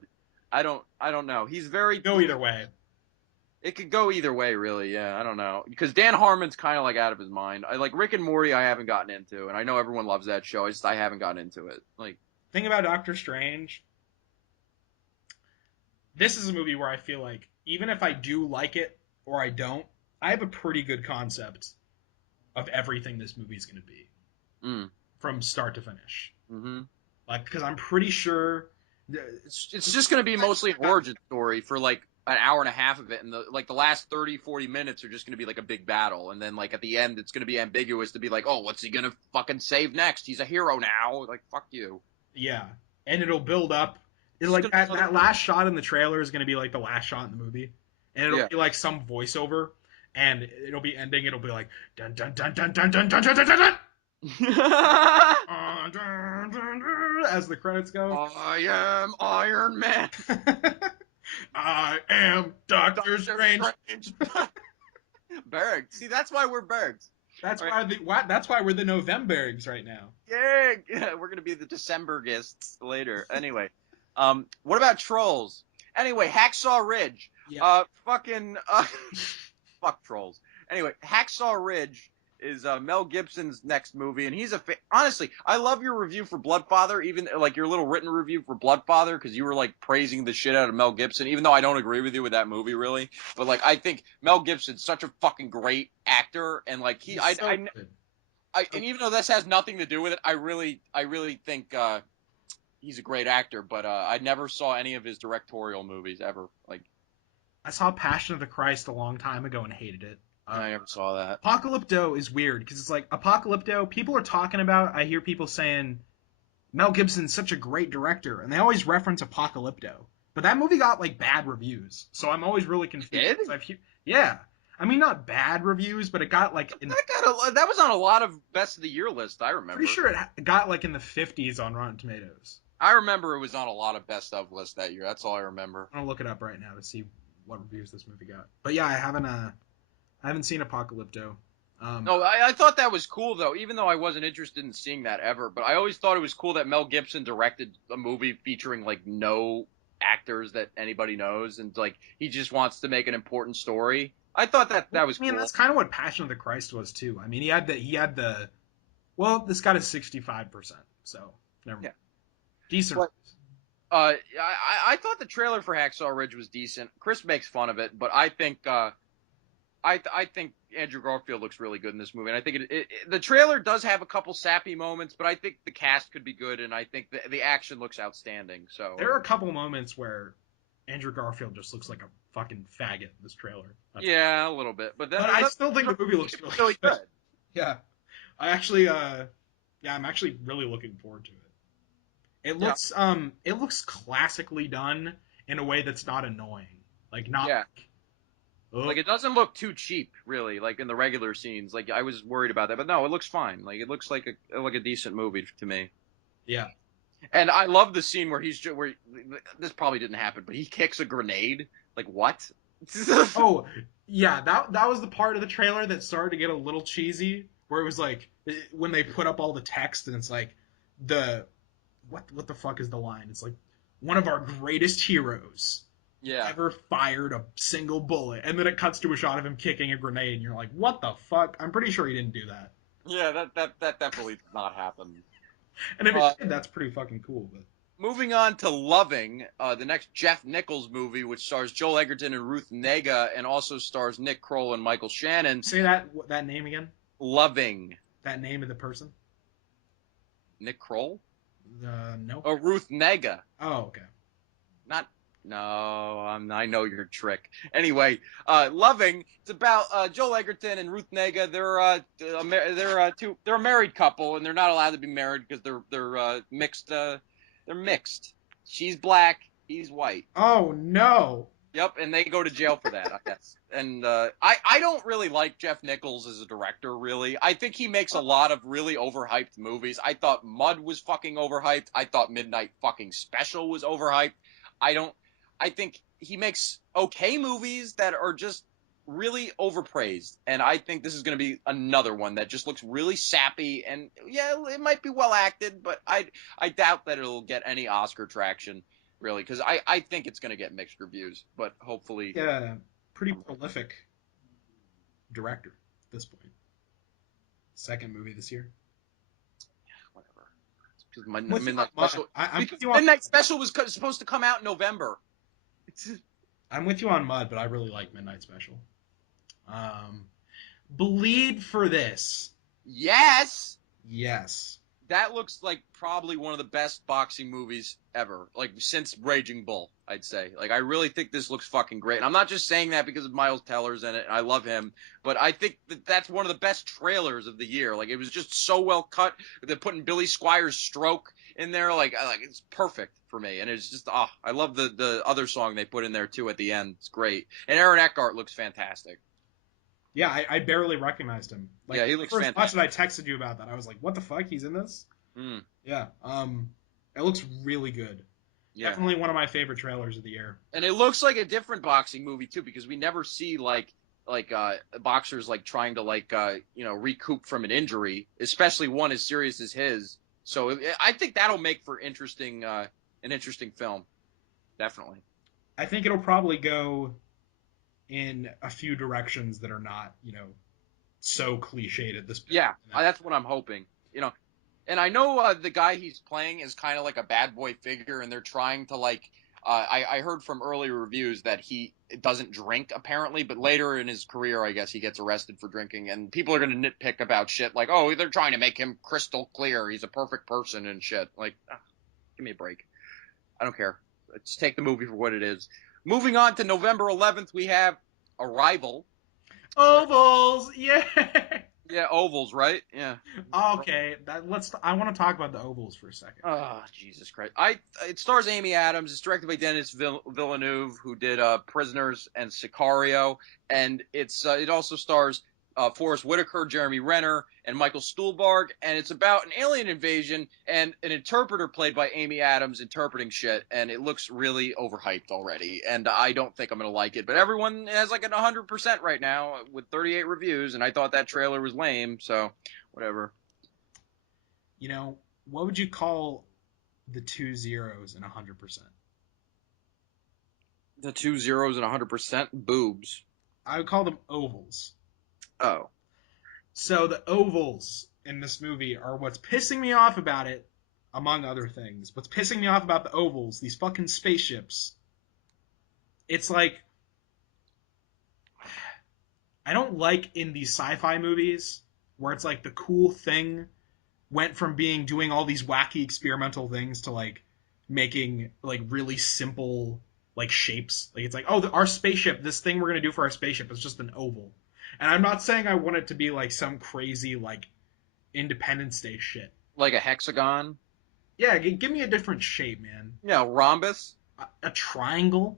I don't know. He's very Go either way. It could go either way, really. Yeah, I don't know because Dan Harmon's kind of like out of his mind. I like Rick and Morty. I haven't gotten into, and I know everyone loves that show. I haven't gotten into it. Like Thing about Doctor Strange, this is a movie where I feel like even if I do like it or I don't, I have a pretty good concept of everything this movie's going to be mm, from start to finish. mm-hmm. Like, because I'm pretty sure It's just going to be mostly an origin story for like an hour and a half of it, and the last 30, 40 minutes are just going to be like a big battle, and then like at the end it's going to be ambiguous to be like, oh, what's he going to fucking save next? He's a hero now. Like, fuck you. yeah, and it'll build up. It, It's like just gonna, that last shot in the trailer is gonna be like the last shot in the movie, and it'll yeah. be like some voiceover, and it'll be ending. It'll be like dun dun dun dun dun dun dun dun dun dun dun. As the credits go. I am Iron Man. I am Doctor Strange. Bergs. See, that's why we're Bergs. That's All right. that's why we're the Novembergs right now. Yeah, we're gonna be the December guests later. Anyway, what about Trolls? Anyway, Hacksaw Ridge. Yeah. Fuck Trolls. Anyway, Hacksaw Ridge is Mel Gibson's next movie, and he's honestly, I love your review for Bloodfather, even like your little written review for Bloodfather, because you were like praising the shit out of Mel Gibson, even though I don't agree with you with that movie really, but like I think Mel Gibson's such a fucking great actor, and like and even though this has nothing to do with it, I really think he's a great actor, but I never saw any of his directorial movies ever. Like, I saw Passion of the Christ a long time ago and hated it. I never saw that. Apocalypto is weird because it's like Apocalypto. People are talking about. I hear people saying Mel Gibson's such a great director, and they always reference Apocalypto. But that movie got like bad reviews, so I'm always really confused. Did? Yeah, I mean not bad reviews, but it got like That was on a lot of best of the year lists. I remember. pretty sure it got like in the 50s on Rotten Tomatoes. I remember it was on a lot of best of lists that year. That's all I remember. I'm gonna look it up right now to see what reviews this movie got. But yeah, I haven't seen Apocalypto. No, I thought that was cool though, even though I wasn't interested in seeing that ever. But I always thought it was cool that Mel Gibson directed a movie featuring like no actors that anybody knows, and like he just wants to make an important story. I thought that was I mean, cool. that's kind of what Passion of the Christ was too. I mean, he had the well, this got a 65%, so never mind. Yeah. Decent. But, I thought the trailer for Hacksaw Ridge was decent. Chris makes fun of it, but I think I think Andrew Garfield looks really good in this movie, and I think the trailer does have a couple sappy moments, but I think the cast could be good, and I think the action looks outstanding. So There are a couple moments where Andrew Garfield just looks like a fucking faggot in this trailer. Yeah, a little bit, but then I still think the movie looks really good. Yeah, I actually, I'm actually really looking forward to it. It looks classically done in a way that's not annoying, like not. Yeah. Like, Like it doesn't look too cheap, really, like in the regular scenes. Like I was worried about that, but no, it looks fine. Like it looks like a decent movie to me. yeah. And I love the scene where this probably didn't happen, but he kicks a grenade. Like what? Oh, yeah, that was the part of the trailer that started to get a little cheesy, where it was like when they put up all the text and it's like the what the fuck is the line? It's like one of our greatest heroes Yeah. ever fired a single bullet, and then it cuts to a shot of him kicking a grenade, and you're like, what the fuck? I'm pretty sure he didn't do that. Yeah, that definitely did not happen. And if it did, that's pretty fucking cool. But Moving on to Loving, the next Jeff Nichols movie, which stars Joel Egerton and Ruth Negga, and also stars Nick Kroll and Michael Shannon. say that name again. Loving. That name of the person. Nick Kroll? No. Oh, Ruth Negga. Oh, okay. Not. No, I know your trick. Anyway, Loving. It's about Joel Egerton and Ruth Negga. They're a married couple, and they're not allowed to be married because they're mixed. They're mixed. She's black. He's white. Oh no. Yep, and they go to jail for that, I guess. And I don't really like Jeff Nichols as a director, really. I think he makes a lot of really overhyped movies. I thought Mud was fucking overhyped. I thought Midnight fucking Special was overhyped. I think he makes okay movies that are just really overpraised. And I think this is going to be another one that just looks really sappy. And yeah, it might be well acted, but I doubt that it'll get any Oscar traction. Really, because I think it's going to get mixed reviews, but hopefully. Yeah, pretty prolific director at this point. Second movie this year. Whatever. Midnight Special was supposed to come out in November. I'm with you on Mud, but I really like Midnight Special. Bleed for this. Yes. Yes. That looks like probably one of the best boxing movies ever, like since Raging Bull, I'd say. Like, I really think this looks fucking great. And I'm not just saying that because of Miles Teller's in it, and I love him, but I think that that's one of the best trailers of the year. Like, it was just so well cut. They're putting Billy Squires' stroke in there, like it's perfect for me. And it's just, I love the other song they put in there too at the end. It's great. And Aaron Eckhart looks fantastic. Yeah, I barely recognized him. Like, Yeah, he when I looks first watched it, I fantastic. texted you about that. I was like, what the fuck? He's in this? Mm, Yeah. It looks really good. yeah. Definitely one of my favorite trailers of the year. And it looks like a different boxing movie too, because we never see like boxers like trying to recoup from an injury, especially one as serious as his. So I think that'll make for an interesting film, definitely. I think it'll probably go in a few directions that are not, so cliched at this point. Yeah, that's what I'm hoping. And I know the guy he's playing is kind of like a bad boy figure, and they're trying to like. I heard from earlier reviews that he doesn't drink apparently, but later in his career, I guess he gets arrested for drinking, and people are going to nitpick about shit like, oh, they're trying to make him crystal clear, he's a perfect person and shit. Like, give me a break. I don't care. Let's take the movie for what it is. Moving on to November 11th, we have Arrival. Ovals, yeah. Yeah, ovals, right? Yeah. Okay, I want to talk about the ovals for a second. Oh, Jesus Christ! It stars Amy Adams. It's directed by Denis Villeneuve, who did Prisoners and Sicario, and it also stars Forrest Whitaker, Jeremy Renner, and Michael Stuhlbarg. And it's about an alien invasion and an interpreter played by Amy Adams interpreting shit. And it looks really overhyped already, and I don't think I'm gonna like it. But everyone has like an 100% right now with 38 reviews, and I thought that trailer was lame, so whatever. What would you call the 2 zeros and 100%? The 2 zeros and 100% boobs. I would call them ovals. Oh. So the ovals in this movie are what's pissing me off about it, among other things. What's pissing me off about the ovals, these fucking spaceships, it's like, I don't like in these sci-fi movies where it's like the cool thing went from being doing all these wacky experimental things to like making like really simple like shapes. Like it's like, oh, our spaceship, this thing we're gonna do for our spaceship is just an oval. And I'm not saying I want it to be like some crazy like Independence Day shit. Like a hexagon? Yeah, give me a different shape, man. Yeah, rhombus? A triangle,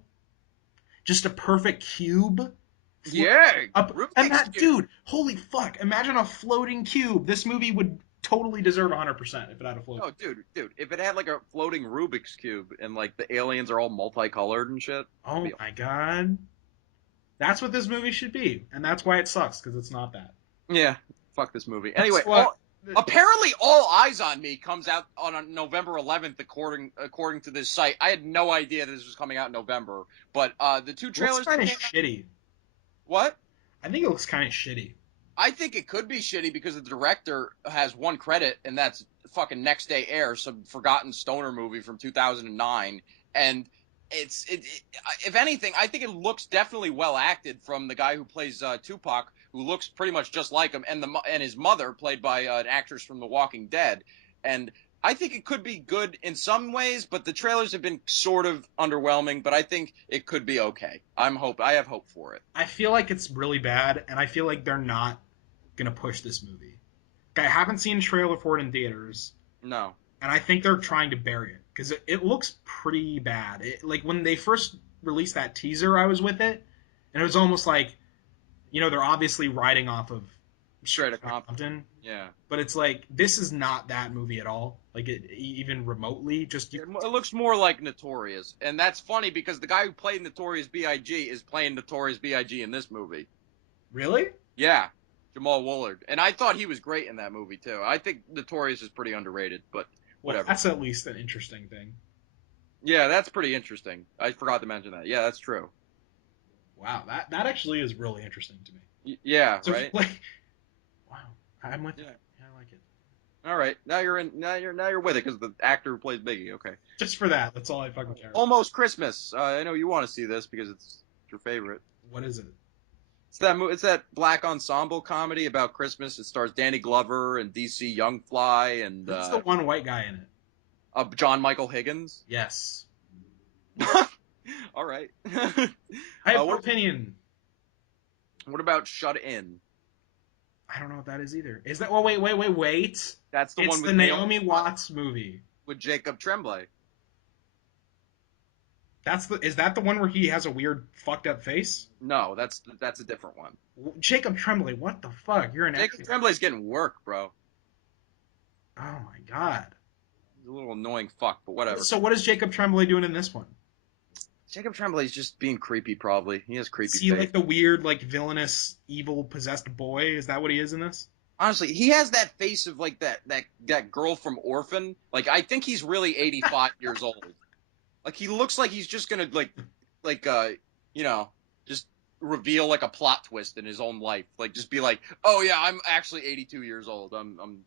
just a perfect cube. Yeah, Up and Rubik's that Cube. dude, holy fuck! Imagine a floating cube. This movie would totally deserve 100% if it had a floating. Oh, dude, if it had like a floating Rubik's Cube and like the aliens are all multicolored and shit, that'd Oh be... my god, that's what this movie should be, and that's why it sucks because it's not that. Yeah, fuck this movie. Anyway, Guess what? apparently All Eyes on Me comes out on November 11th, according to this site. I had no idea this was coming out in November, but the two It looks trailers kind that of came out... shitty. What? I think it looks kind of shitty. I think it could be shitty because the director has one credit, and that's fucking Next Day Air, some forgotten stoner movie from 2009. And if anything, I think it looks definitely well acted from the guy who plays Tupac, who looks pretty much just like him, and his mother, played by an actress from The Walking Dead. And I think it could be good in some ways, but the trailers have been sort of underwhelming. But I think it could be okay. I have hope for it. I feel like it's really bad, and I feel like they're not gonna push this movie. I haven't seen a trailer for it in theaters, No. and I think they're trying to bury it because it looks pretty bad. Like when they first released that teaser, I was with it, and it was almost like, they're obviously riding off of Straight to Compton, Yeah. but it's like this is not that movie at all. Like it even remotely. It looks more like Notorious, and that's funny because the guy who played Notorious B.I.G. is playing Notorious B.I.G. in this movie. Really? Yeah, Jamal Woolard, and I thought he was great in that movie too. I think Notorious is pretty underrated, but Well, whatever. that's at least an interesting thing. Yeah, that's pretty interesting. I forgot to mention that. Yeah, that's true. Wow, that actually is really interesting to me. Yeah, So right. like, wow, I'm with Yeah. it. Yeah, I like it. All right, now you're in. Now you're with it because the actor who plays Biggie. Okay. Just for that, that's all I fucking care about. Almost Christmas. I know you want to see this because it's your favorite. What is it? It's that black ensemble comedy about Christmas. It stars Danny Glover and DC Young Fly and Who's the one white guy in it? John Michael Higgins. Yes. All right. I have no opinion. What about Shut In? I don't know what that is either. Is that? Oh, wait. That's the It's one with the Naomi Watts movie. with Jacob Tremblay. Is that the one where he has a weird fucked up face? No, that's a different one. Jacob Tremblay, what the fuck? You're an Jacob Tremblay's getting work, bro. Oh my god. He's a little annoying fuck, but whatever. So what is Jacob Tremblay doing in this one? Jacob Tremblay's just being creepy, probably. He has creepy Is he face. like the weird, like villainous, evil, possessed boy? Is that what he is in this? Honestly, he has that face of like that girl from Orphan. Like, I think he's really 85 years old. Like, he looks like he's just gonna just reveal like a plot twist in his own life. Like, just be like, oh yeah, I'm actually 82 years old. I'm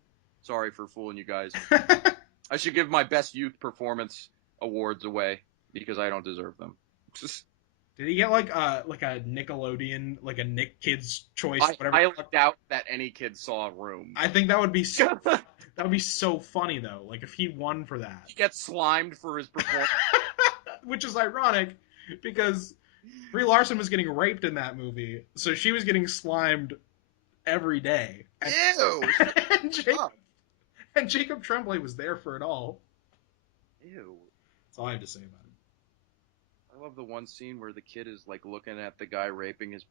sorry for fooling you guys. I should give my best youth performance awards away because I don't deserve them. Did he get like a Nickelodeon, like a Nick Kids Choice, whatever? I doubt that any kid saw Room. I think that would be so. That would be so funny though. Like if he won for that. He gets slimed for his performance. Which is ironic because Brie Larson was getting raped in that movie, so she was getting slimed every day. Ew. And Jacob Tremblay was there for it all. Ew. That's all I have to say about it. I love the one scene where the kid is like looking at the guy raping his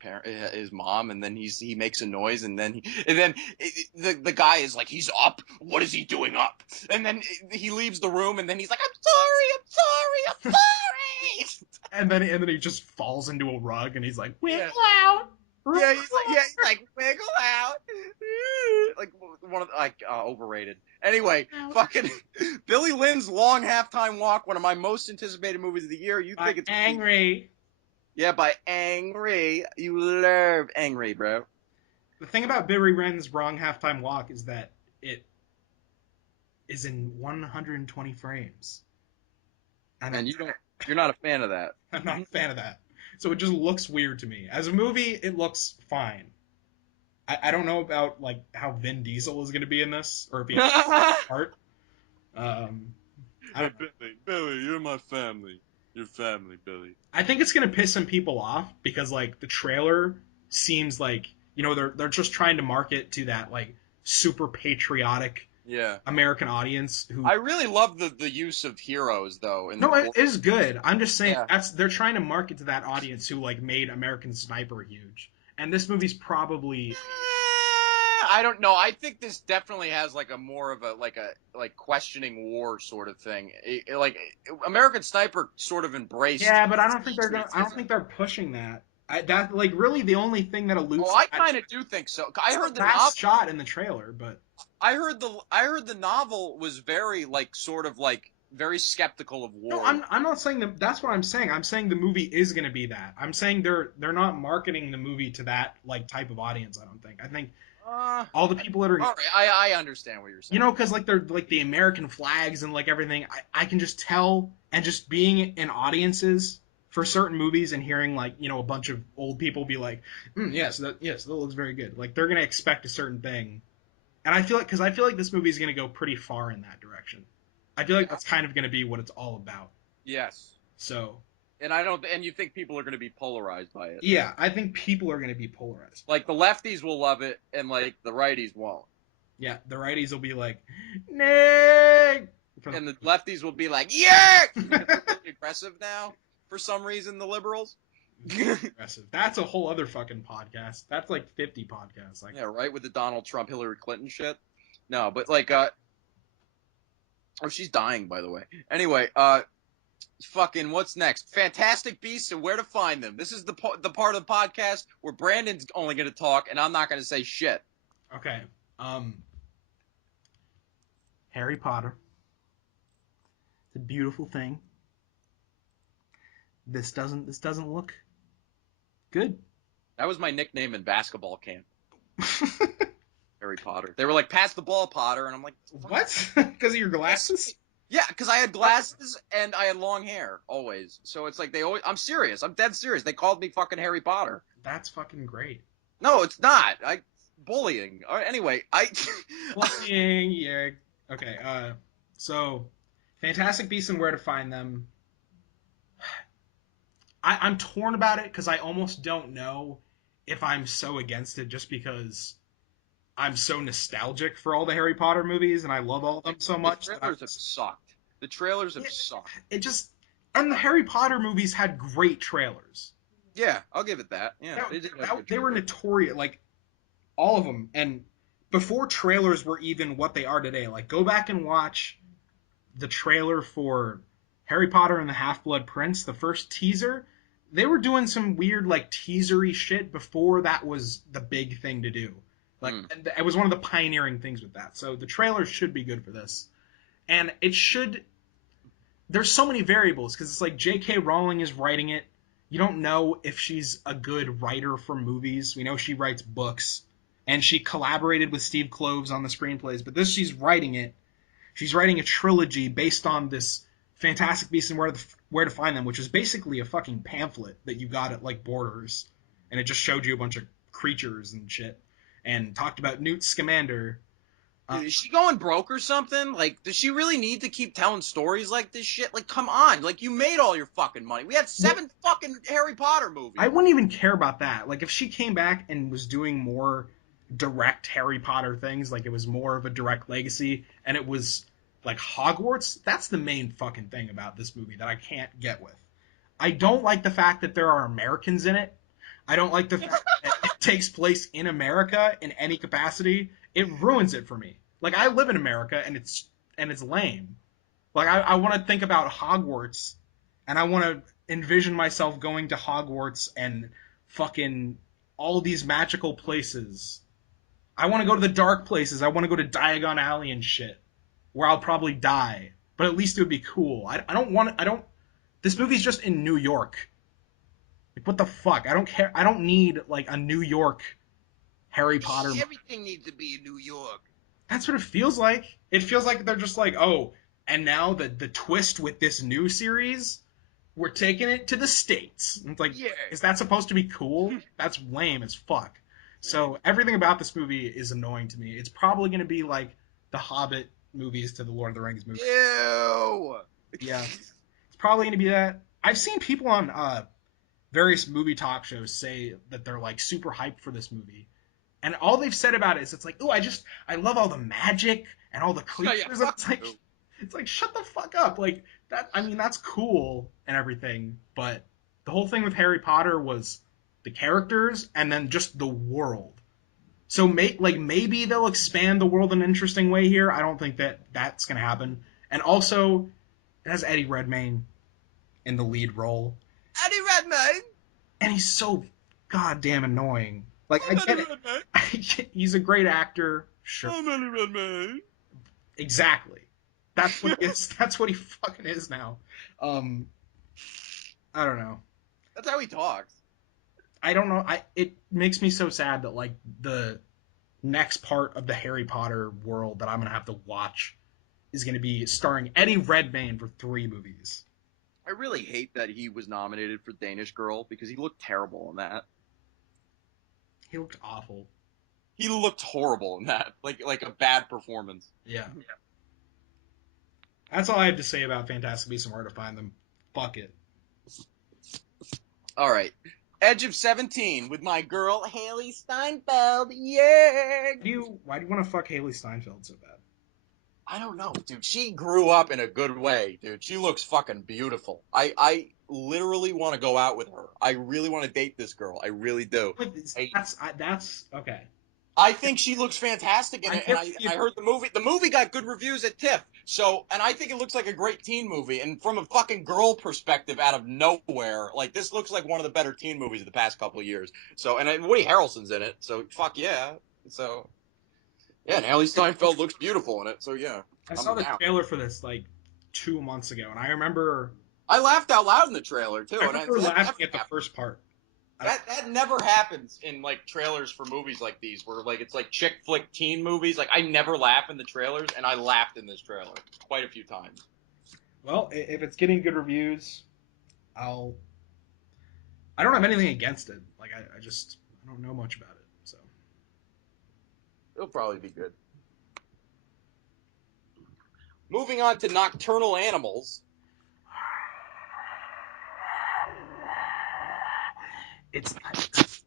mom, and then he makes a noise, and then the guy is like, he's up. What is he doing up? And then he leaves the room, and then he's like, I'm sorry. And then he just falls into a rug, and he's like, wiggle out. Yeah, he's like wiggle out. Like one of overrated. Anyway, fucking Billy Lynn's Long Halftime Walk, one of my most anticipated movies of the year. You think it's Angry? Yeah, by Angry. You love Angry, bro. The thing about Billy Lynn's Long Halftime Walk is that it is in 120 frames. And you're not a fan of that. I'm not a fan of that. So it just looks weird to me. As a movie, it looks fine. I don't know about like how Vin Diesel is going to be in this, or if he has part. Billy, you're my family. Your family, Billy. I think it's going to piss some people off because like the trailer seems like they're just trying to market to that like super patriotic American audience who. I really love the use of heroes though. It is good. I'm just saying they're trying to market to that audience who like made American Sniper huge. And this movie's probably. I don't know. I think this definitely has like a more of a questioning war sort of thing. Like American Sniper sort of embraced. Yeah, but I don't think they're pushing that. That like really the only thing that alludes. Oh, I kind of do think so. I heard the last shot in the trailer, but I heard the novel was very like sort of like very skeptical of war. No, I'm not saying that. That's what I'm saying. I'm saying the movie is going to be that. I'm saying they're not marketing the movie to that like type of audience. I don't think. I think all the people that are. All right, I understand what you're saying. Because like they're like the American flags and like everything. I can just tell, and just being in audiences for certain movies and hearing like a bunch of old people be like, yes, that looks very good. Like they're going to expect a certain thing, and I feel like this movie is going to go pretty far in that direction. I feel like that's kind of going to be what it's all about. Yes. So. And you think people are going to be polarized by it? Yeah, I think people are going to be polarized. Like the lefties will love it, and like the righties won't. Yeah, the righties will be like, Nick, and the lefties will be like, yeah. They're really aggressive now for some reason. The liberals. Aggressive. That's a whole other fucking podcast. That's like 50 podcasts. Like. Yeah, right. With the Donald Trump, Hillary Clinton shit. No, but like, oh, she's dying, by the way. Anyway, fucking, what's next? Fantastic Beasts and Where to Find Them. This is the part of the podcast where Brandon's only going to talk, and I'm not going to say shit. Okay. Harry Potter. It's a beautiful thing. This doesn't look good. That was my nickname in basketball camp. Harry Potter. They were like, pass the ball, Potter. And I'm like, what? Because of your glasses? Yeah, because I had glasses and I had long hair always. So it's like they always. I'm serious. I'm dead serious. They called me fucking Harry Potter. That's fucking great. No, it's not. Bullying. All right, anyway, Bullying, yeah. Okay, so Fantastic Beasts and Where to Find Them. I'm torn about it because I almost don't know if I'm so against it just because I'm so nostalgic for all the Harry Potter movies and I love all of them so the much that trailers have sucked. The trailers have sucked. it just and the Harry Potter movies had great trailers. Yeah, I'll give it that. Yeah, they did have good They were trailers. notorious, like all of them, and before trailers were even what they are today. Like go back and watch the trailer for Harry Potter and the Half-Blood Prince, the first teaser. They were doing some weird like teasery shit before that was the big thing to do. Like it was one of the pioneering things with that. So the trailer should be good for this, and it should. There's so many variables because it's like J.K. Rowling is writing it. You don't know if she's a good writer for movies. We know she writes books, and she collaborated with Steve Kloves on the screenplays. But this, she's writing it. She's writing a trilogy based on this Fantastic Beasts and Where to Find Them, which is basically a fucking pamphlet that you got at like Borders, and it just showed you a bunch of creatures and shit, and talked about Newt Scamander. Is she going broke or something? Like, does she really need to keep telling stories like this shit? Like, come on. Like, you made all your fucking money. We had 7 fucking Harry Potter movies. I wouldn't even care about that. Like, if she came back and was doing more direct Harry Potter things, like it was more of a direct legacy, and it was like Hogwarts, that's the main fucking thing about this movie that I can't get with. I don't like the fact that there are Americans in it. I don't like the fact that it takes place in America in any capacity. It ruins it for me. Like I live in America and it's lame. Like I want to think about Hogwarts and I want to envision myself going to Hogwarts and fucking all these magical places. I want to go to the dark places. I want to go to Diagon Alley and shit, where I'll probably die. But at least it would be cool. I don't want. I don't. This movie's just in New York. Like what the fuck? I don't care. I don't need like a New York Harry Potter. Everything needs to be in New York. That's what it feels like. It feels like they're just like, oh, and now the twist with this new series, we're taking it to the States. And it's like, Yeah. is that supposed to be cool? That's lame as fuck. So everything about this movie is annoying to me. It's probably going to be like the Hobbit movies to the Lord of the Rings movies. Ew. Yeah, it's probably going to be that. I've seen people on various movie talk shows say that they're like super hyped for this movie. And all they've said about it is it's like, oh, I love all the magic and all the creatures. Yeah, It's like, shut the fuck up. Like that. I mean, that's cool and everything, but the whole thing with Harry Potter was the characters and then just the world. So maybe they'll expand the world in an interesting way here. I don't think that that's gonna happen. And also, it has Eddie Redmayne in the lead role, Eddie Redmayne. and he's so goddamn annoying. Like I get it. He's a great actor. Sure. I'm Eddie Redmayne. Exactly. That's what he is. That's what he fucking is now. I don't know. That's how he talks. I don't know. It makes me so sad that like the next part of the Harry Potter world that I'm gonna have to watch is gonna be starring Eddie Redmayne for 3 movies. I really hate that he was nominated for Danish Girl because he looked terrible in that. He looked awful. He looked horrible in that. Like a bad performance. Yeah. That's all I have to say about Fantastic Beasts and Where to Find Them. Fuck it. All right. Edge of 17 with my girl Haley Steinfeld. Yeah. Why do you want to fuck Haley Steinfeld so bad? I don't know, dude. She grew up in a good way, dude. She looks fucking beautiful. I literally want to go out with her. I really want to date this girl. I really do. That's okay. I think she looks fantastic in it, and I heard the movie. The movie got good reviews at TIFF, and I think it looks like a great teen movie. And from a fucking girl perspective, out of nowhere, like this looks like one of the better teen movies of the past couple of years. So, and Woody Harrelson's in it, so fuck yeah. So, yeah, and Haley Steinfeld looks beautiful in it. So yeah, I saw the trailer for this like 2 months ago, and I remember I laughed out loud in the trailer too. I remember laughing at the first part. That never happens in like trailers for movies like these, where like it's like chick flick teen movies. Like I never laugh in the trailers, and I laughed in this trailer quite a few times. Well, if it's getting good reviews, I'll. I don't have anything against it. Like I don't know much about it. So It'll probably be good. Moving on to Nocturnal Animals.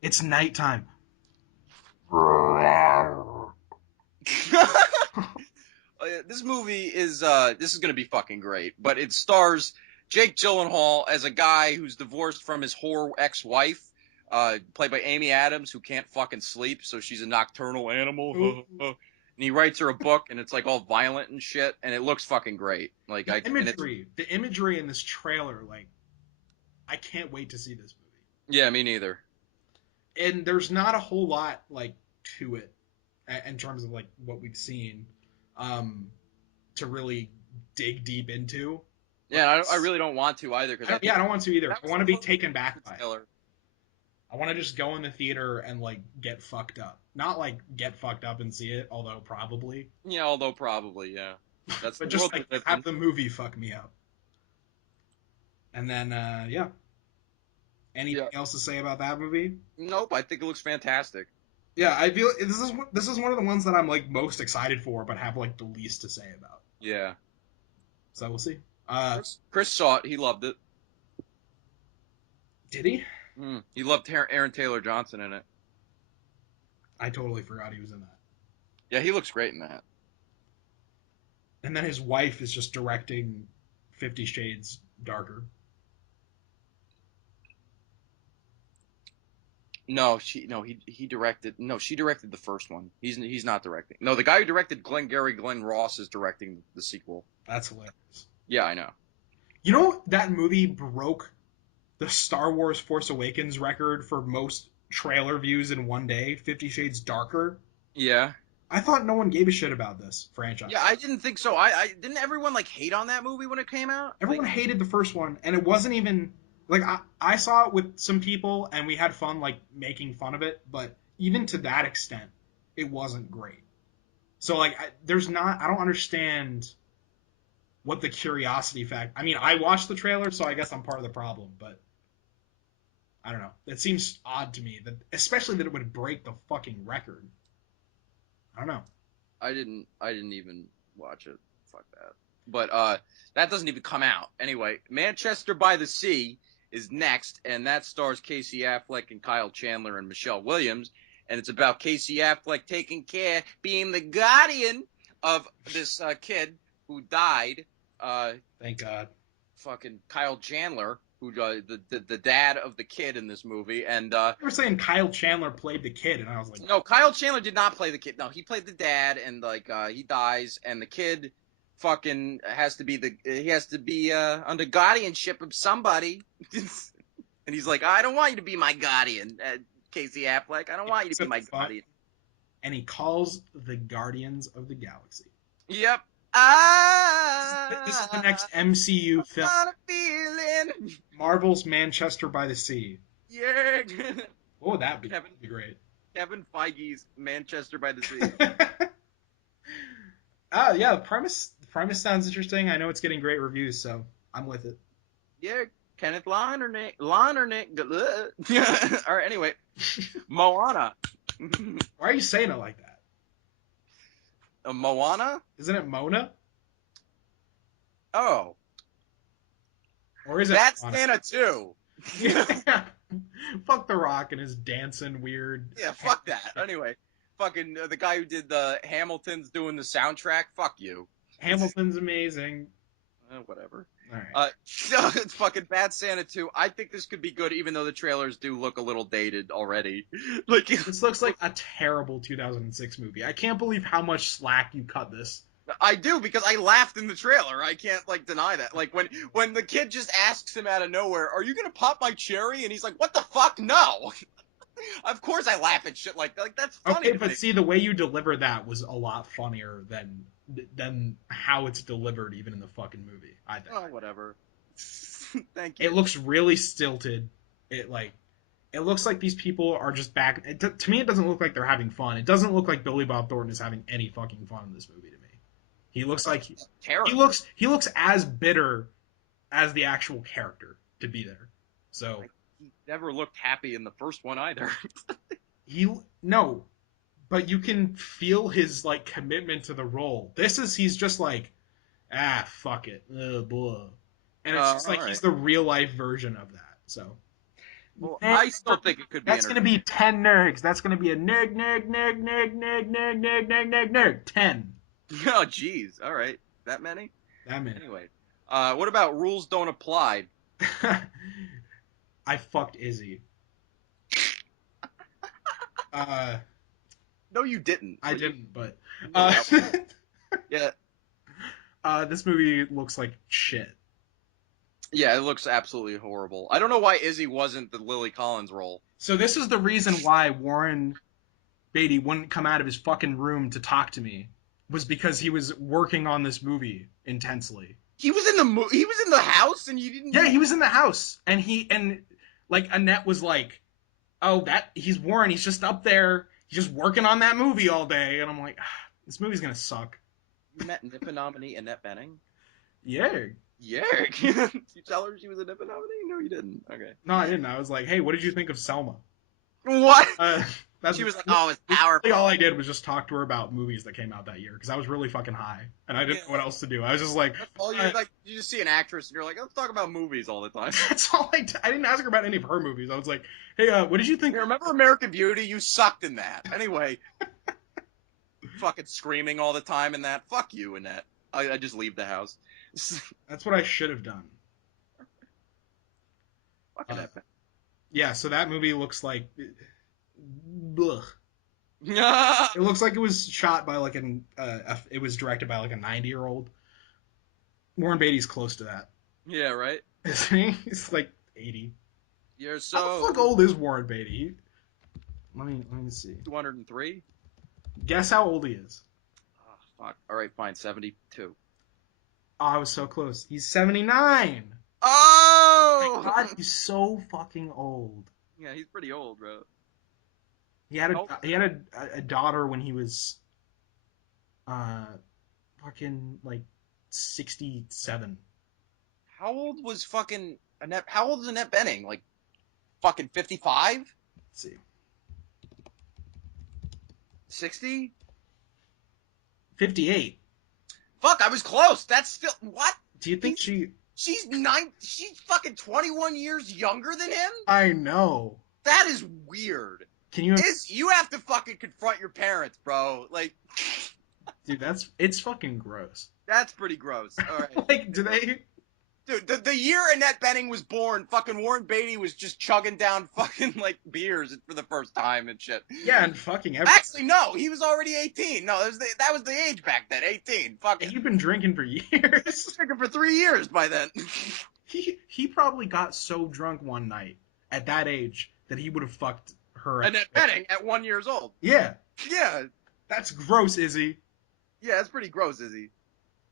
it's nighttime. This movie is this is gonna be fucking great, but it stars Jake Gyllenhaal as a guy who's divorced from his whore ex-wife, played by Amy Adams, who can't fucking sleep, so she's a nocturnal animal. And he writes her a book, and it's like all violent and shit, and it looks fucking great. Like The imagery in this trailer, like I can't wait to see this movie. Yeah, me neither. And there's not a whole lot like to it in terms of like what we've seen to really dig deep into. Yeah, I really don't want to either. I don't want to either. I want to be taken back by it. Killer. I want to just go in the theater and like get fucked up. Not like get fucked up and see it, although probably. Yeah, although probably, yeah. That's but the just world like have the movie fuck me up. And then yeah. Anything else to say about that movie? Nope, I think it looks fantastic. Yeah, I feel this is one of the ones that I'm like most excited for, but have like the least to say about. Yeah. So we'll see. Chris saw it. He loved it. Did he? He loved Aaron Taylor Johnson in it. I totally forgot he was in that. Yeah, he looks great in that. And then his wife is just directing 50 Shades Darker. No, he directed. No, she directed the first one. He's not directing. No, the guy who directed Glenn Ross is directing the sequel. That's hilarious. Yeah, I know. You know that movie broke the Star Wars Force Awakens record for most trailer views in one day, 50 Shades Darker? Yeah. I thought no one gave a shit about this franchise. Yeah, I didn't think so. I didn't everyone like hate on that movie when it came out? Everyone hated the first one, and it wasn't even like I saw it with some people and we had fun like making fun of it, but even to that extent, it wasn't great. So like I don't understand what the curiosity fact. I mean, I watched the trailer, so I guess I'm part of the problem, but I don't know. It seems odd to me that especially that it would break the fucking record. I don't know. I didn't even watch it. Fuck that. But that doesn't even come out. Anyway, Manchester by the Sea is next, and that stars Casey Affleck and Kyle Chandler and Michelle Williams, and it's about Casey Affleck taking care, being the guardian of this kid who died. Thank God. Fucking Kyle Chandler, who the dad of the kid in this movie, and you were saying Kyle Chandler played the kid, and I was like, no, Kyle Chandler did not play the kid. No, he played the dad, and like he dies, and the kid fucking has to be under guardianship of somebody, and he's like, I don't want you to be my guardian, Casey Affleck. I don't want you to be my guardian. And he calls the Guardians of the Galaxy. Yep. This is the next MCU film. Got a feeling. Marvel's Manchester by the Sea. Yeah. What would that be? That'd be great. Kevin Feige's Manchester by the Sea. Yeah, the premise sounds interesting. I know it's getting great reviews, so I'm with it. Yeah, Kenneth Lonergan. All right, anyway. Moana. Why are you saying it like that? Moana? Isn't it Mona? Oh. Or is it That's Moana? Santa too. Fuck The Rock and his dancing weird. Yeah, fuck that. Anyway, fucking the guy who did the Hamilton's doing the soundtrack. Fuck you. Hamilton's amazing. Whatever. All right. It's fucking Bad Santa 2. I think this could be good, even though the trailers do look a little dated already. Like this looks like a terrible 2006 movie. I can't believe how much slack you cut this. I do, because I laughed in the trailer. I can't like deny that. Like when the kid just asks him out of nowhere, "Are you gonna pop my cherry?" and he's like, "What the fuck? No." Of course I laugh at shit like that. Like that's funny. Okay, but see, the way you deliver that was a lot funnier than how it's delivered even in the fucking movie, I think. Oh, whatever. Thank you. It looks really stilted. It looks like these people are just back. To me, it doesn't look like they're having fun. It doesn't look like Billy Bob Thornton is having any fucking fun in this movie to me. He looks like Terrible. he looks as bitter as the actual character to be there. So He never looked happy in the first one either. he no, but you can feel his like commitment to the role. He's just like, fuck it, boy, and it's just All like right. he's the real life version of that. So Well, I still think it could be. that's gonna be 10 nerds. That's gonna be a nerd. 10. Oh, jeez. All right. That many? That many. Anyway, what about rules don't apply? I fucked Izzy. No, you didn't. I didn't, but Yeah. This movie looks like shit. Yeah, it looks absolutely horrible. I don't know why Izzy wasn't the Lily Collins role. So this is the reason why Warren Beatty wouldn't come out of his fucking room to talk to me, was because he was working on this movie intensely. He was in the house, and you didn't. Yeah, he was in the house, and like Annette was like, "Oh, he's Warren. He's just up there. He's just working on that movie all day." And I'm like, "This movie's gonna suck." You met Nippa nominee Annette Bening? Yeah. Yeah. Did you tell her she was a Nippa nominee? No, you didn't. Okay. No, I didn't. I was like, "Hey, what did you think of Selma?" What? She was like, "Oh, it's powerful." All I did was just talk to her about movies that came out that year because I was really fucking high and I didn't know what else to do. I was just like, You just see an actress and you're like, let's talk about movies all the time. That's all I did. I didn't ask her about any of her movies. I was like, hey, what did you think? You remember American Beauty? You sucked in that. Anyway, fucking screaming all the time in that. Fuck you in that. I just leave the house. That's what I should have done. Fucking that. Yeah, so that movie looks like. Ugh. Yeah. It looks like it was shot by like it was directed by like a 90-year-old. Warren Beatty's close to that. Yeah, right? Isn't he? He's like 80. You're How the fuck old is Warren Beatty? Let me see. 203? Guess how old he is. Oh, fuck. All right, fine. 72. Oh, I was so close. He's 79. Oh! God, he's so fucking old. Yeah, he's pretty old, bro. He had a daughter when he was fucking like 67. How old was fucking Annette? How old is Annette Bening? Like fucking 55? Let's see. 60? 58. Fuck, I was close. That's still what? Do you think She's fucking 21 years younger than him? I know. That is weird. Can you You have to fucking confront your parents, bro. Like dude, it's fucking gross. That's pretty gross. All right. Like, do they Dude, the year Annette Bening was born, fucking Warren Beatty was just chugging down fucking, like, beers for the first time and shit. Yeah, and fucking everything. Actually, no, he was already 18. No, that was the age back then, 18. Fuck it. You've been drinking for years. Drinking for 3 years by then. He probably got so drunk one night at that age that he would have fucked her. Annette Bening at 1 year old. Yeah. Yeah. That's gross, Izzy. Yeah, that's pretty gross, Izzy.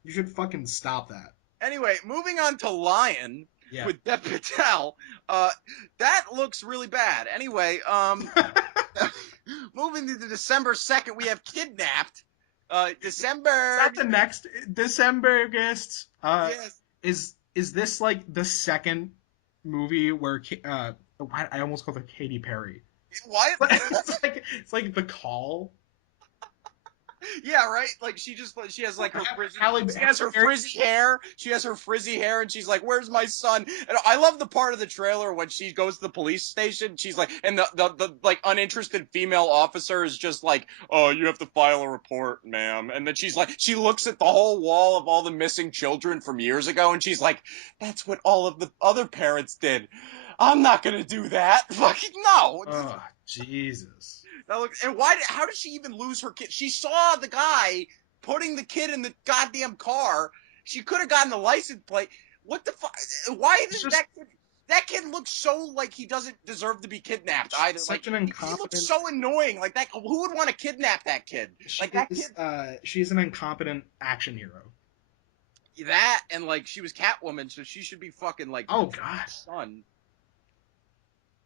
You should fucking stop that. Anyway, moving on to Lion with Dev Patel. That looks really bad. Anyway, moving to December 2nd, we have Kidnapped. December. Is that the next December guests? Yes. Is this like the second movie where I almost called her Katy Perry? What? it's like The Call. Yeah, right. Like she has like her frizzy hair. She has her frizzy hair, and she's like, "Where's my son?" And I love the part of the trailer when she goes to the police station. She's like, and the like uninterested female officer is just like, "Oh, you have to file a report, ma'am." And then she's like, she looks at the whole wall of all the missing children from years ago, and she's like, "That's what all of the other parents did. I'm not gonna do that." Fucking no. Oh, Jesus. And how did she even lose her kid? She saw the guy putting the kid in the goddamn car. She could have gotten the license plate. What the fuck? Why does that kid look so like he doesn't deserve to be kidnapped either? Like an incompetent. He looks so annoying. Like that. Who would want to kidnap that kid? She's an incompetent action hero. That and like she was Catwoman, so she should be fucking like. Oh God. Son.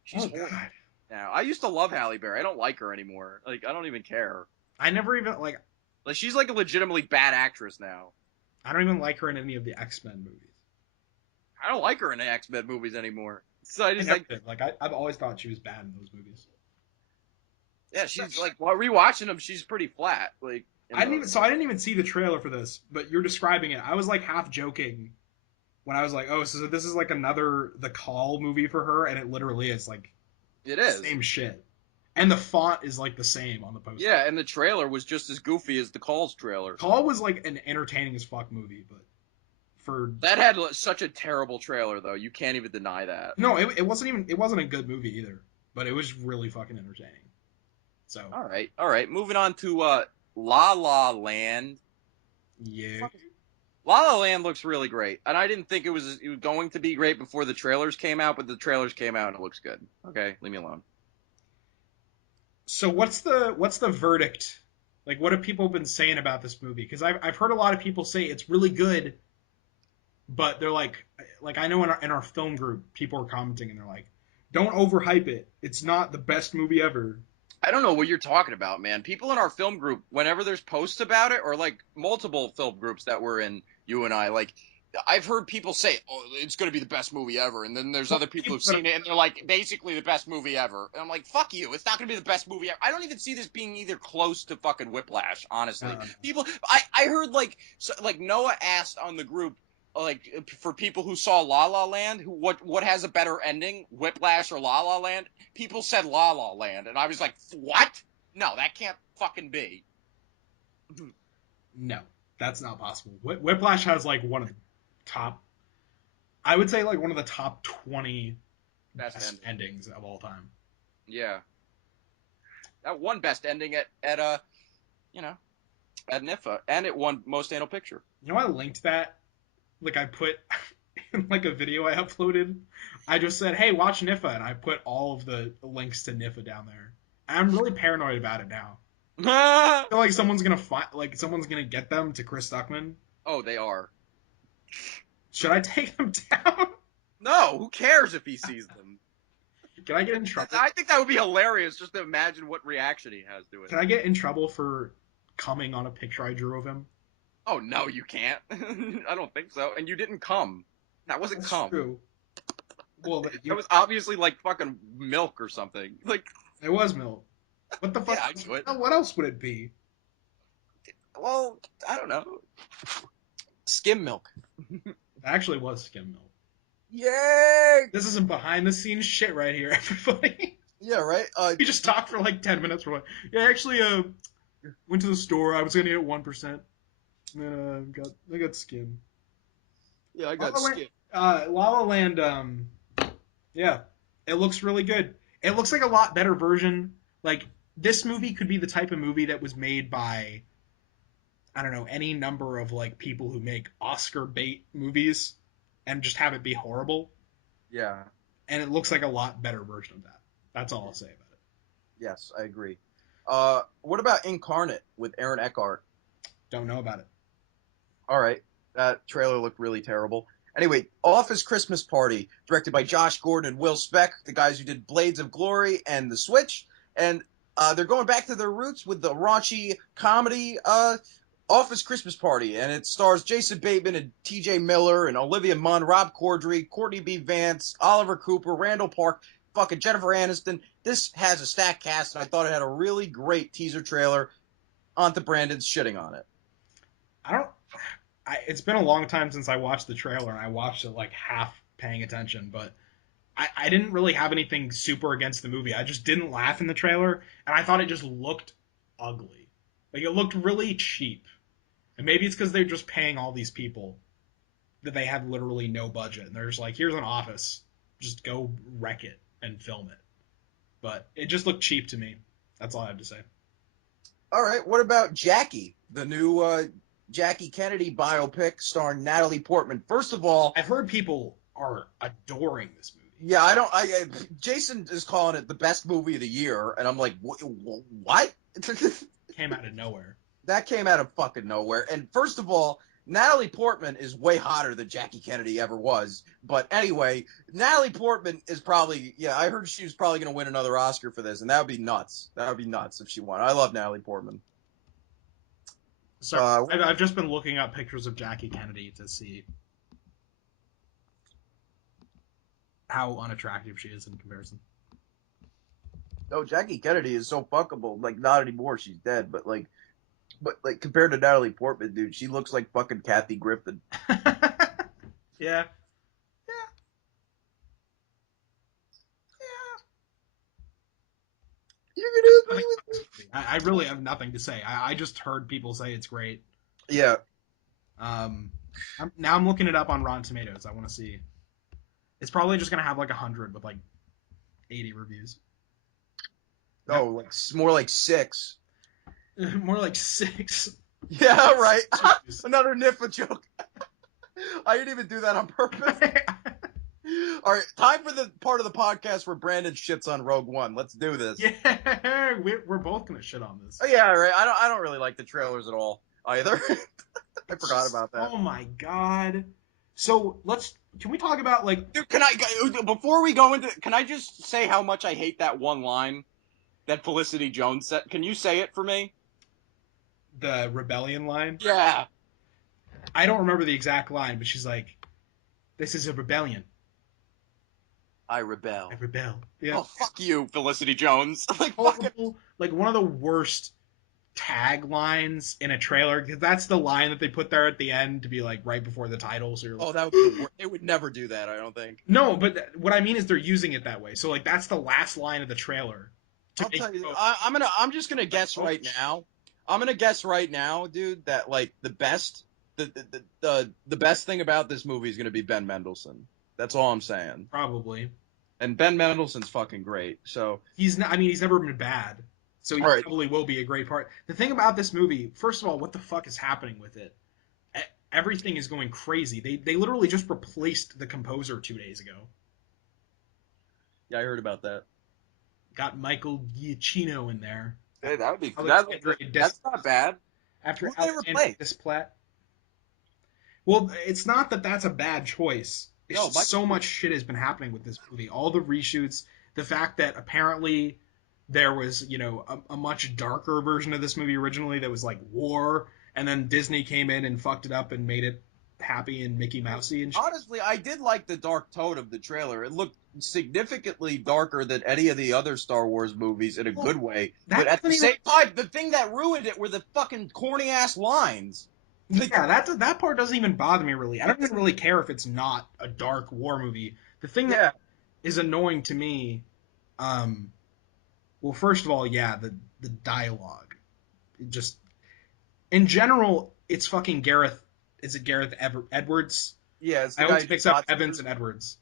She's God. Now, I used to love Halle Berry. I don't like her anymore. Like, I don't even care. I never even, like, Like, she's like a legitimately bad actress now. I don't even like her in any of the X-Men movies. I don't like her in the X-Men movies anymore. So I I just never like, did. Like I've always thought she was bad in those movies. yeah, she's like, while rewatching them, she's pretty flat. Like, in those. I didn't even see the trailer for this, but you're describing it. I was like half joking when I was like, oh, so this is like another The Call movie for her, and it literally is like It is. same shit. And the font is like the same on the poster. Yeah, and the trailer was just as goofy as the Calls trailer. Call was like an entertaining as fuck movie, but for That had such a terrible trailer, though. You can't even deny that. no, it wasn't even it wasn't a good movie either, but it was really fucking entertaining. So All right. Moving on to La La Land. yeah, La La Land looks really great, and I didn't think it was going to be great before the trailers came out, but the trailers came out and it looks good. Okay, leave me alone. so what's the verdict? Like, what have people been saying about this movie? Because I've heard a lot of people say it's really good, but they're like I know in our film group, people are commenting and they're like, don't overhype it. It's not the best movie ever. I don't know what you're talking about, man. People in our film group, whenever there's posts about it, or like multiple film groups that we're in, you and I, like, I've heard people say, "Oh, it's going to be the best movie ever," and then there's Well, other people people who've seen it and they're like, basically the best movie ever. And I'm like, fuck you, it's not going to be the best movie ever. I don't even see this being either close to fucking Whiplash, honestly. no. People, I heard like, so, like Noah asked on the group, like for people who saw La La Land, who what has a better ending, Whiplash or La La Land? People said La La Land, and I was like, what? No, that can't fucking be. No, that's not possible. Whiplash has like one of the top, I would say like one of the top 20 best endings of all time. Yeah, that won best ending at you know, at NIFA, and it won most anal picture. You know, I linked that. Like I put in like a video I uploaded. I just said, "Hey, watch NIFA," and I put all of the links to NIFA down there. I'm really paranoid about it now. I feel like someone's gonna get them to Chris Stuckman. Oh, they are. Should I take them down? No, who cares if he sees them? Can I get in trouble? I think that would be hilarious just to imagine what reaction he has to it. Can I get in trouble for coming on a picture I drew of him? Oh no, you can't. I don't think so. And you didn't come. That wasn't That's cum. true. Well, That was obviously like fucking milk or something. Like, it was milk. What the fuck? yeah, I knew it. What else would it be? Well, I don't know. Skim milk. It actually was skim milk. Yay! This is some behind the scenes shit right here, everybody. Yeah, right. We just talked for like 10 minutes. We're like, yeah, actually, went to the store. I was gonna get 1%. And then I got skim. Yeah, I got La La Land, skim. La La Land, yeah, it looks really good. It looks like a lot better version. Like, this movie could be the type of movie that was made by, I don't know, any number of like people who make Oscar bait movies and just have it be horrible. Yeah. And it looks like a lot better version of that. That's all I'll say about it. Yes, I agree. What about Incarnate with Aaron Eckhart? Don't know about it. All right, that trailer looked really terrible. Anyway, Office Christmas Party, directed by Josh Gordon and Will Speck, the guys who did Blades of Glory and The Switch, and they're going back to their roots with the raunchy comedy Office Christmas Party, and it stars Jason Bateman and T.J. Miller and Olivia Munn, Rob Corddry, Courtney B. Vance, Oliver Cooper, Randall Park, fucking Jennifer Aniston. This has a stacked cast, and I thought it had a really great teaser trailer. Onto Brandon's shitting on it. It's been a long time since I watched the trailer, and I watched it like half paying attention, but I didn't really have anything super against the movie. I just didn't laugh in the trailer, and I thought it just looked ugly. Like, it looked really cheap. And maybe it's because they're just paying all these people that they have literally no budget. And they're just like, here's an office. Just go wreck it and film it. But it just looked cheap to me. That's all I have to say. All right, what about Jackie, the new Jackie Kennedy biopic starring Natalie Portman? First of all, I've heard people are adoring this movie. yeah, Jason is calling it the best movie of the year, and I'm like, what? Came out of nowhere. That came out of fucking nowhere. And first of all, Natalie Portman is way hotter than Jackie Kennedy ever was. But anyway, Natalie Portman is probably, yeah, I heard she was probably going to win another Oscar for this, and that would be nuts. That would be nuts if she won. I love Natalie Portman. Sorry, I've just been looking up pictures of Jackie Kennedy to see how unattractive she is in comparison. Oh, Jackie Kennedy is so fuckable. Like, not anymore. She's dead. But compared to Natalie Portman, dude, she looks like fucking Kathy Griffin. Yeah. You're gonna agree with me? I really have nothing to say. I just heard people say it's great. Yeah. Now I'm looking it up on Rotten Tomatoes. I want to see. It's probably just gonna have like 100 with like 80 reviews. No, like more like 6. More like 6. Yeah, right. Another NIFA joke. I didn't even do that on purpose. All right, time for the part of the podcast where Brandon shits on Rogue One. Let's do this. Yeah, we're both gonna shit on this. Oh, yeah, right. I don't really like the trailers at all either. I forgot about that. Oh my god. So can we talk about like? Dude, before we go into, can I just say how much I hate that one line that Felicity Jones said? Can you say it for me? The rebellion line? Yeah. I don't remember the exact line, but she's like, "This is a rebellion. I rebel. I rebel." Yeah. Oh, fuck you, Felicity Jones. Like, Horrible, like one of the worst taglines in a trailer, because that's the line that they put there at the end to be like right before the title. So you're like, oh, that would be the worst. They would never do that, I don't think. no, but what I mean is they're using it that way. So like that's the last line of the trailer. I'll tell you, I'm just gonna guess right now. I'm gonna guess right now, dude, that like the best thing about this movie is gonna be Ben Mendelsohn. That's all I'm saying. Probably. And Ben Mendelsohn's fucking great. So He's not. I mean, he's never been bad. So he probably will be a great part. The thing about this movie, first of all, what the fuck is happening with it? Everything is going crazy. They literally just replaced the composer 2 days ago. Yeah, I heard about that. Got Michael Giacchino in there. Hey, that would be That's not bad. After Who they replace? Desplat. Well, it's not that that's a bad choice. It's just so much shit has been happening with this movie. All the reshoots, the fact that apparently there was, a much darker version of this movie originally that was like war, and then Disney came in and fucked it up and made it happy and Mickey Mousey and shit. Honestly, I did like the dark tone of the trailer. It looked significantly darker than any of the other Star Wars movies in a good way. But at the same time, the thing that ruined it were the fucking corny ass lines. Yeah, that part doesn't even bother me really. I don't even really care if it's not a dark war movie. The thing that is annoying to me, well, first of all, yeah, the dialogue, just in general, it's fucking Gareth. Is it Gareth Edwards? Yeah, it's the I guy always mix up Evans and Edwards.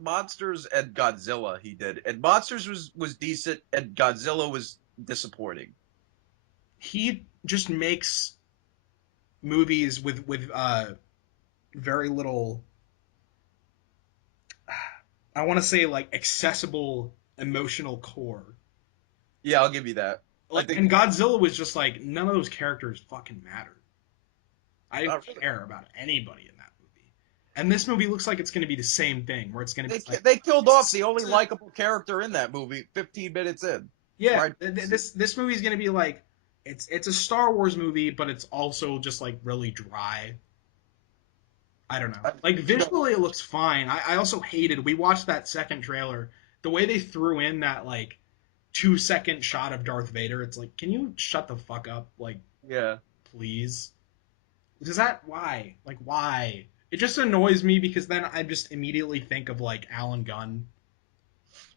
Monsters and Godzilla he did. And Monsters was decent, and Godzilla was disappointing. He just makes movies with very little, I want to say like accessible emotional core. Yeah, I'll give you that. And Godzilla was just like, none of those characters fucking mattered. I didn't care about anybody in that movie. And this movie looks like it's going to be the same thing, where it's going to be they killed off the only likable character in that movie 15 minutes in. Yeah, right? This movie is going to be like, it's a Star Wars movie, but it's also just like really dry. I don't know. Like visually, it looks fine. I also hated. We watched that second trailer. The way they threw in that like 2-second shot of Darth Vader. It's like, can you shut the fuck up? Like, yeah, please. Does that why? Like, why? It just annoys me because then I just immediately think of like Alan Gunn.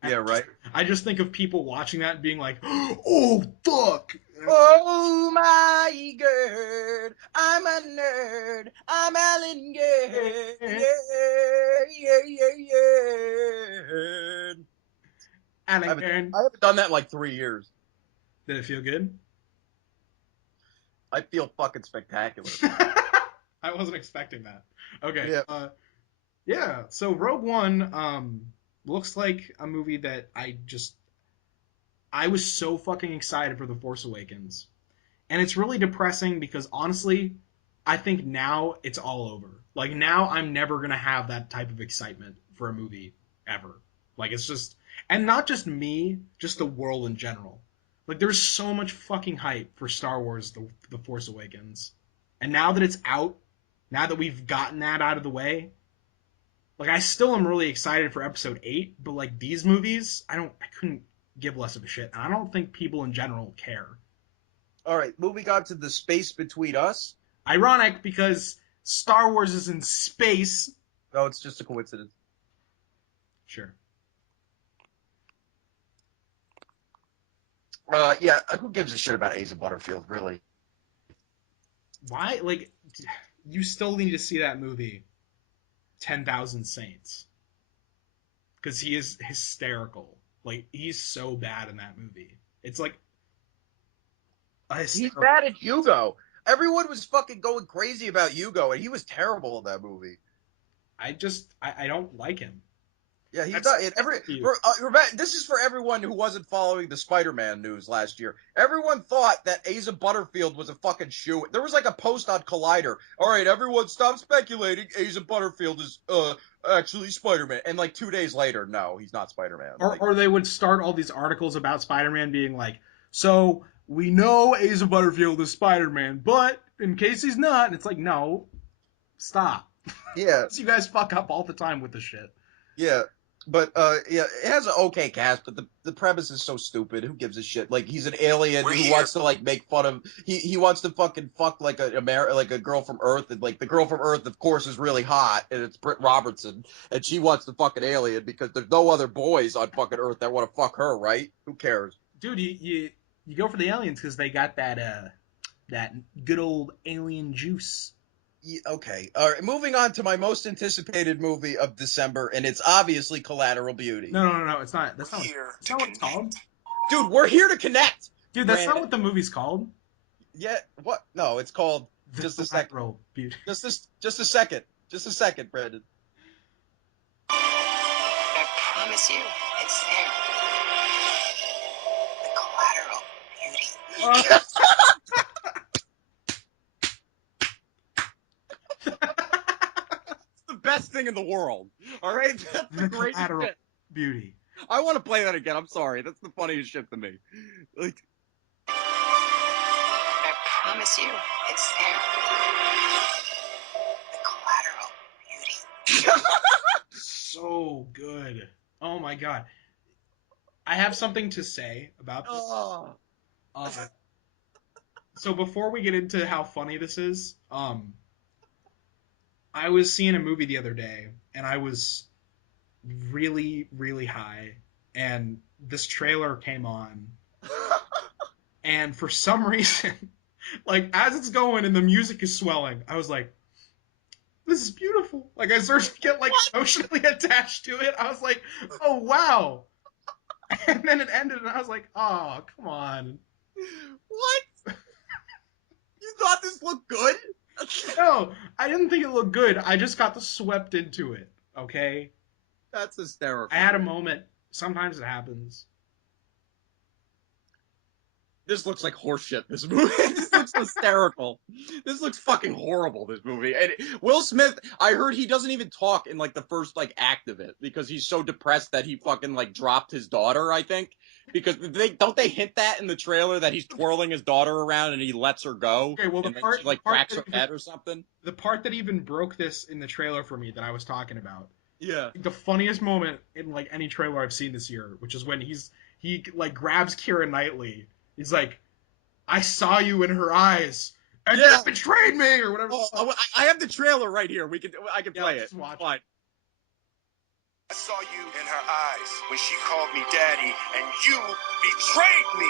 Yeah, right. I just think of people watching that and being like, "Oh fuck." Oh my god, I'm a nerd. I'm Alan Gerd. Alan Gerd. I haven't done that in like 3 years. Did it feel good? I feel fucking spectacular. I wasn't expecting that. Okay. Yeah. Yeah. So Rogue One looks like a movie that I was so fucking excited for The Force Awakens. And it's really depressing because honestly, I think now it's all over. Like now I'm never going to have that type of excitement for a movie ever. Like it's just, and not just me, just the world in general. Like, there's so much fucking hype for Star Wars: The Force Awakens, and now that it's out, now that we've gotten that out of the way, like, I still am really excited for Episode 8, but like these movies, I couldn't give less of a shit, and I don't think people in general care. All right, moving on to The Space Between Us. Ironic because Star Wars is in space. No, it's just a coincidence. Sure. Yeah, who gives a shit about Asa Butterfield, really? Why? Like, you still need to see that movie, 10,000 Saints, because he is hysterical. Like, he's so bad in that movie. It's like He's bad at Hugo. Everyone was fucking going crazy about Hugo, and he was terrible in that movie. I don't like him. Yeah, he's That's not. This is for everyone who wasn't following the Spider-Man news last year. Everyone thought that Asa Butterfield was a fucking shoe. There was like a post on Collider. All right, everyone, stop speculating. Asa Butterfield is actually Spider-Man. And like 2 days later, no, he's not Spider-Man. Or they would start all these articles about Spider-Man being like, so we know Asa Butterfield is Spider-Man, but in case he's not, and it's like, no, stop. Yeah, You guys fuck up all the time with this shit. yeah. But yeah, it has an okay cast, but the premise is so stupid. Who gives a shit? Like, he's an alien who wants to like make fun of. He wants to fucking fuck like like a girl from Earth, and like the girl from Earth, of course, is really hot, and it's Britt Robertson, and she wants to fuck an alien because there's no other boys on fucking Earth that want to fuck her, right? Who cares? Dude, you go for the aliens because they got that good old alien juice. Yeah, okay. All right. Moving on to my most anticipated movie of December, and it's obviously Collateral Beauty. No, it's not. That's not what it's called. Dude, we're here to connect. Dude, that's not what the movie's called. Yeah, what? No, it's called Just a Second. Beauty. Just a second. Just a second, Brandon. I promise you, it's there. The collateral beauty. It's the best thing in the world. All right, that's the greatest shit. Beauty. I want to play that again. I'm sorry. That's the funniest shit to me. Like, I promise you, it's there. The collateral beauty. So good. Oh my god. I have something to say about this. oh. So before we get into how funny this is, I was seeing a movie the other day, and I was really, really high, and this trailer came on, and for some reason, like, as it's going and the music is swelling, I was like, this is beautiful. Like, I started to get, like, emotionally attached to it. I was like, oh, wow. And then it ended, and I was like, oh, come on. What? You thought this looked good? No, I didn't think it looked good. I just got swept into it, okay? That's hysterical. I had a moment. Sometimes it happens. This looks like horseshit, this movie. This looks hysterical. This looks fucking horrible, this movie. And Will Smith, I heard he doesn't even talk in, like, the first, like, act of it because he's so depressed that he fucking, like, dropped his daughter, I think. Because don't they hint that in the trailer that he's twirling his daughter around and he lets her go? Okay, well, and then she, like, cracks her head or something? The part that even broke this in the trailer for me that I was talking about. Yeah. The funniest moment in, like, any trailer I've seen this year, which is when he like, grabs Keira Knightley. He's like, I saw you in her eyes, and you betrayed me, or whatever. Oh, I have the trailer right here. I can play it. Watch Fine. I saw you in her eyes when she called me daddy, and you betrayed me.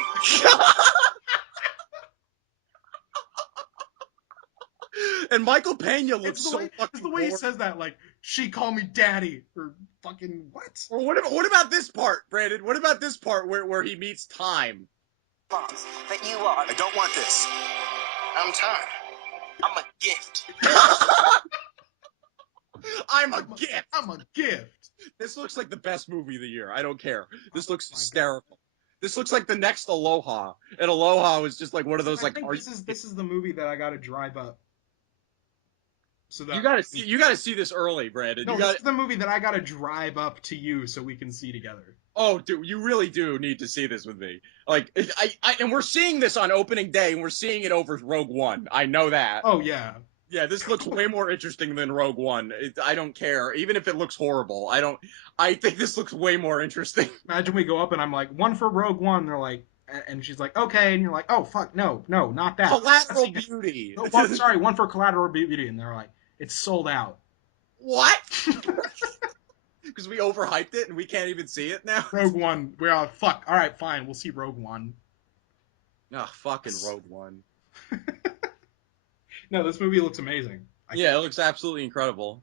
And Michael Pena looks it's so fucking it's the way he says that, like, she called me daddy, or fucking what? Or what about this part, Brandon? What about this part where he meets Time? Moms, but you are. I don't want this. I'm time. I'm a gift. I'm a gift. I'm a gift. This looks like the best movie of the year. I don't care. This looks hysterical. This looks like the next Aloha, and Aloha was just like one of those I like. think this is the movie that I got to drive up. So that you gotta see this early, Brandon. No, this is the movie that I gotta drive up to you so we can see together. Oh, dude, you really do need to see this with me. Like, and we're seeing this on opening day, and we're seeing it over Rogue One. I know that. Oh yeah. Yeah, this looks way more interesting than Rogue One. I don't care, even if it looks horrible. I don't. I think this looks way more interesting. Imagine we go up and I'm like, one for Rogue One. They're like, and she's like, okay, and you're like, oh fuck, no, not that. Collateral Beauty. No, one, sorry, one for Collateral Beauty, and they're like, it's sold out. What? Because we overhyped it and we can't even see it now. Rogue One, we're all fuck. All right, fine, we'll see Rogue One. Oh, fucking Rogue One. No, this movie looks amazing. Yeah, it looks absolutely incredible.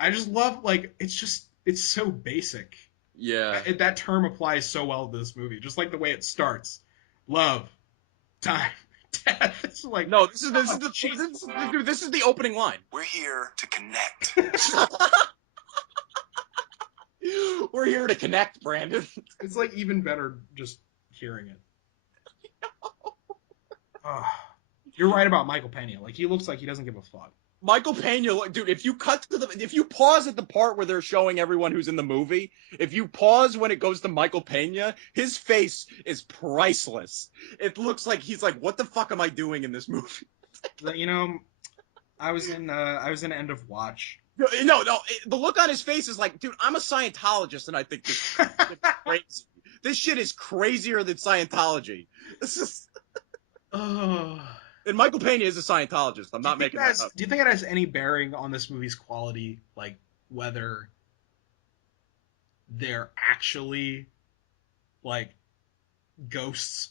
I just love, like, it's so basic. Yeah. That term applies so well to this movie, just like the way it starts. Love, time, death. It's like, No, this is the opening line. We're here to connect. We're here to connect, Brandon. it's like even better just hearing it. Oh, you're right about Michael Pena. Like, he looks like he doesn't give a fuck. Michael Pena, dude, if you pause at the part where they're showing everyone who's in the movie, if you pause when it goes to Michael Pena, his face is priceless. It looks like he's like, what the fuck am I doing in this movie? You know, I was in End of Watch. No, the look on his face is like, dude, I'm a Scientologist and I think this shit is crazy. This shit is crazier than Scientology. This is... Oh. And Michael Pena is a Scientologist. I'm not making that up. Do you think it has any bearing on this movie's quality? Like, whether they're actually, like, ghosts,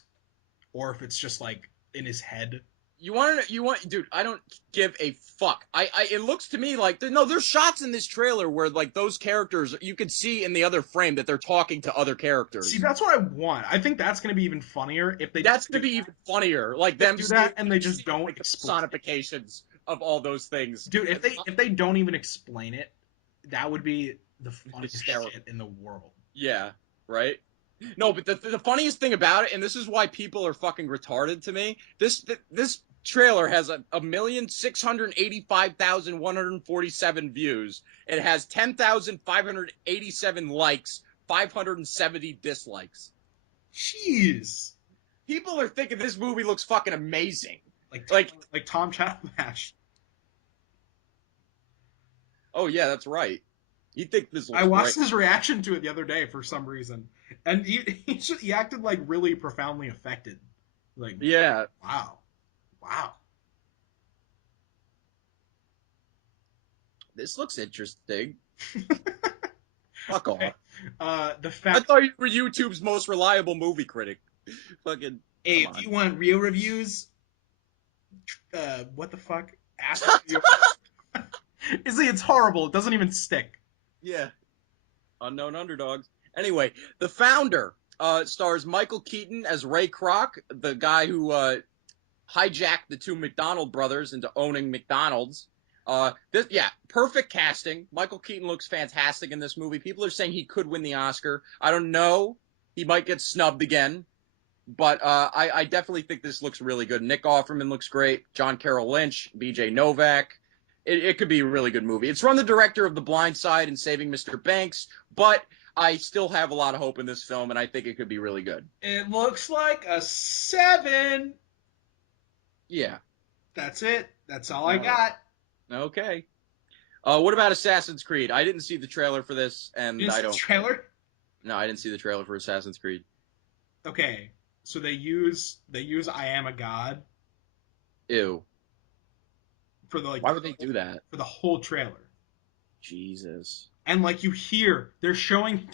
or if it's just, like, in his head? Dude, I don't give a fuck. It looks to me like, there's shots in this trailer where, like, those characters, you could see in the other frame that they're talking to other characters. See, that's what I want. I think that's going to be even funnier if they That's going to be even funnier. Like, them do that and they just don't like, explain personifications of all those things. Dude, if they don't even explain it, that would be the funniest Hysterical. shit in the world. Yeah, right? No, but the funniest thing about it, and this is why people are fucking retarded to me, this trailer has 1,685,147 views. It has 10,587 likes, 570 dislikes. Jeez. People are thinking this movie looks fucking amazing. Like Tom Chatmash. Oh yeah, that's right. You think this looks I watched great. his reaction to it the other day for some reason, and he acted like really profoundly affected. Like, yeah, wow. This looks interesting. Fuck off. The I fact. thought you were YouTube's most reliable movie critic. Fucking. Hey, if you want real reviews, what the fuck? Ask you. It's horrible. It doesn't even stick. Yeah. Unknown underdogs. Anyway, The Founder stars Michael Keaton as Ray Kroc, the guy who hijacked the two McDonald brothers into owning McDonald's. Perfect casting. Michael Keaton looks fantastic in this movie. People are saying he could win the Oscar. I don't know. He might get snubbed again. But I definitely think this looks really good. Nick Offerman looks great. John Carroll Lynch, BJ Novak. It could be a really good movie. It's from the director of The Blind Side and Saving Mr. Banks, but I still have a lot of hope in this film, and I think it could be really good. It looks like a 7. Yeah. That's it. That's all I got. Okay. What about Assassin's Creed? I didn't see the trailer for this, and I don't. Trailer? No, I didn't see the trailer for Assassin's Creed. Okay, so they use I Am a God. Ew. For the Why would they do that? For the whole trailer. Jesus. And like you hear, they're showing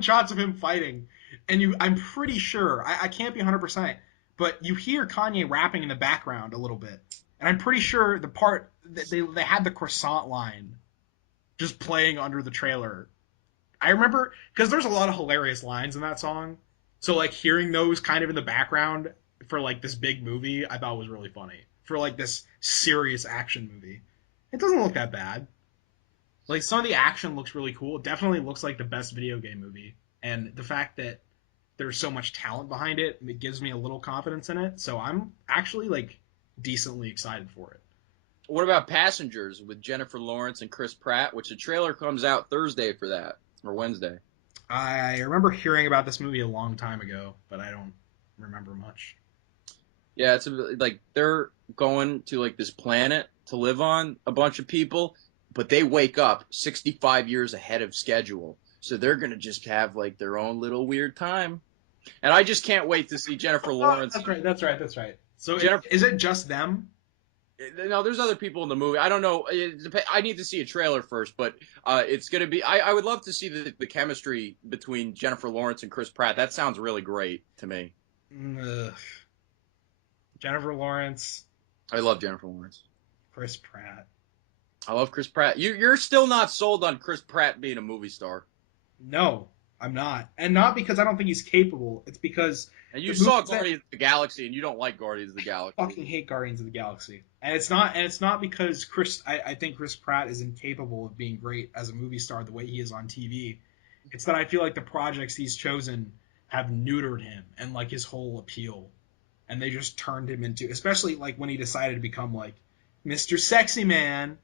shots of him fighting, and I'm pretty sure I can't be 100%, but you hear Kanye rapping in the background a little bit, and I'm pretty sure the part that they had the croissant line just playing under the trailer. I remember because there's a lot of hilarious lines in that song, so like hearing those kind of in the background for like this big movie, I thought was really funny for like this serious action movie. It doesn't look that bad. Like, some of the action looks really cool. It definitely looks like the best video game movie. And the fact that there's so much talent behind it, it gives me a little confidence in it. So I'm actually, like, decently excited for it. What about Passengers with Jennifer Lawrence and Chris Pratt, which the trailer comes out Thursday for that, or Wednesday? I remember hearing about this movie a long time ago, but I don't remember much. Yeah, like they're going to like this planet to live on, a bunch of people, but they wake up 65 years ahead of schedule. So they're gonna just have like their own little weird time. And I just can't wait to see Jennifer Oh, Lawrence. that's right. That's right. That's right. So Jennifer, is it just them? no, there's other people in the movie. I don't know. I need to see a trailer first, but it's gonna be. I would love to see the chemistry between Jennifer Lawrence and Chris Pratt. That sounds really great to me. Ugh. Jennifer Lawrence, I love Jennifer Lawrence. Chris Pratt. I love Chris Pratt. You're still not sold on Chris Pratt being a movie star. No, I'm not, and not because I don't think he's capable. It's because And the you saw movies that Guardians of the Galaxy, and you don't like Guardians of the Galaxy. fucking hate Guardians of the Galaxy, and it's not because Chris. I think Chris Pratt is incapable of being great as a movie star the way he is on TV. It's that I feel like the projects he's chosen have neutered him and like his whole appeal, and they just turned him into, especially like when he decided to become like Mr. Sexy Man.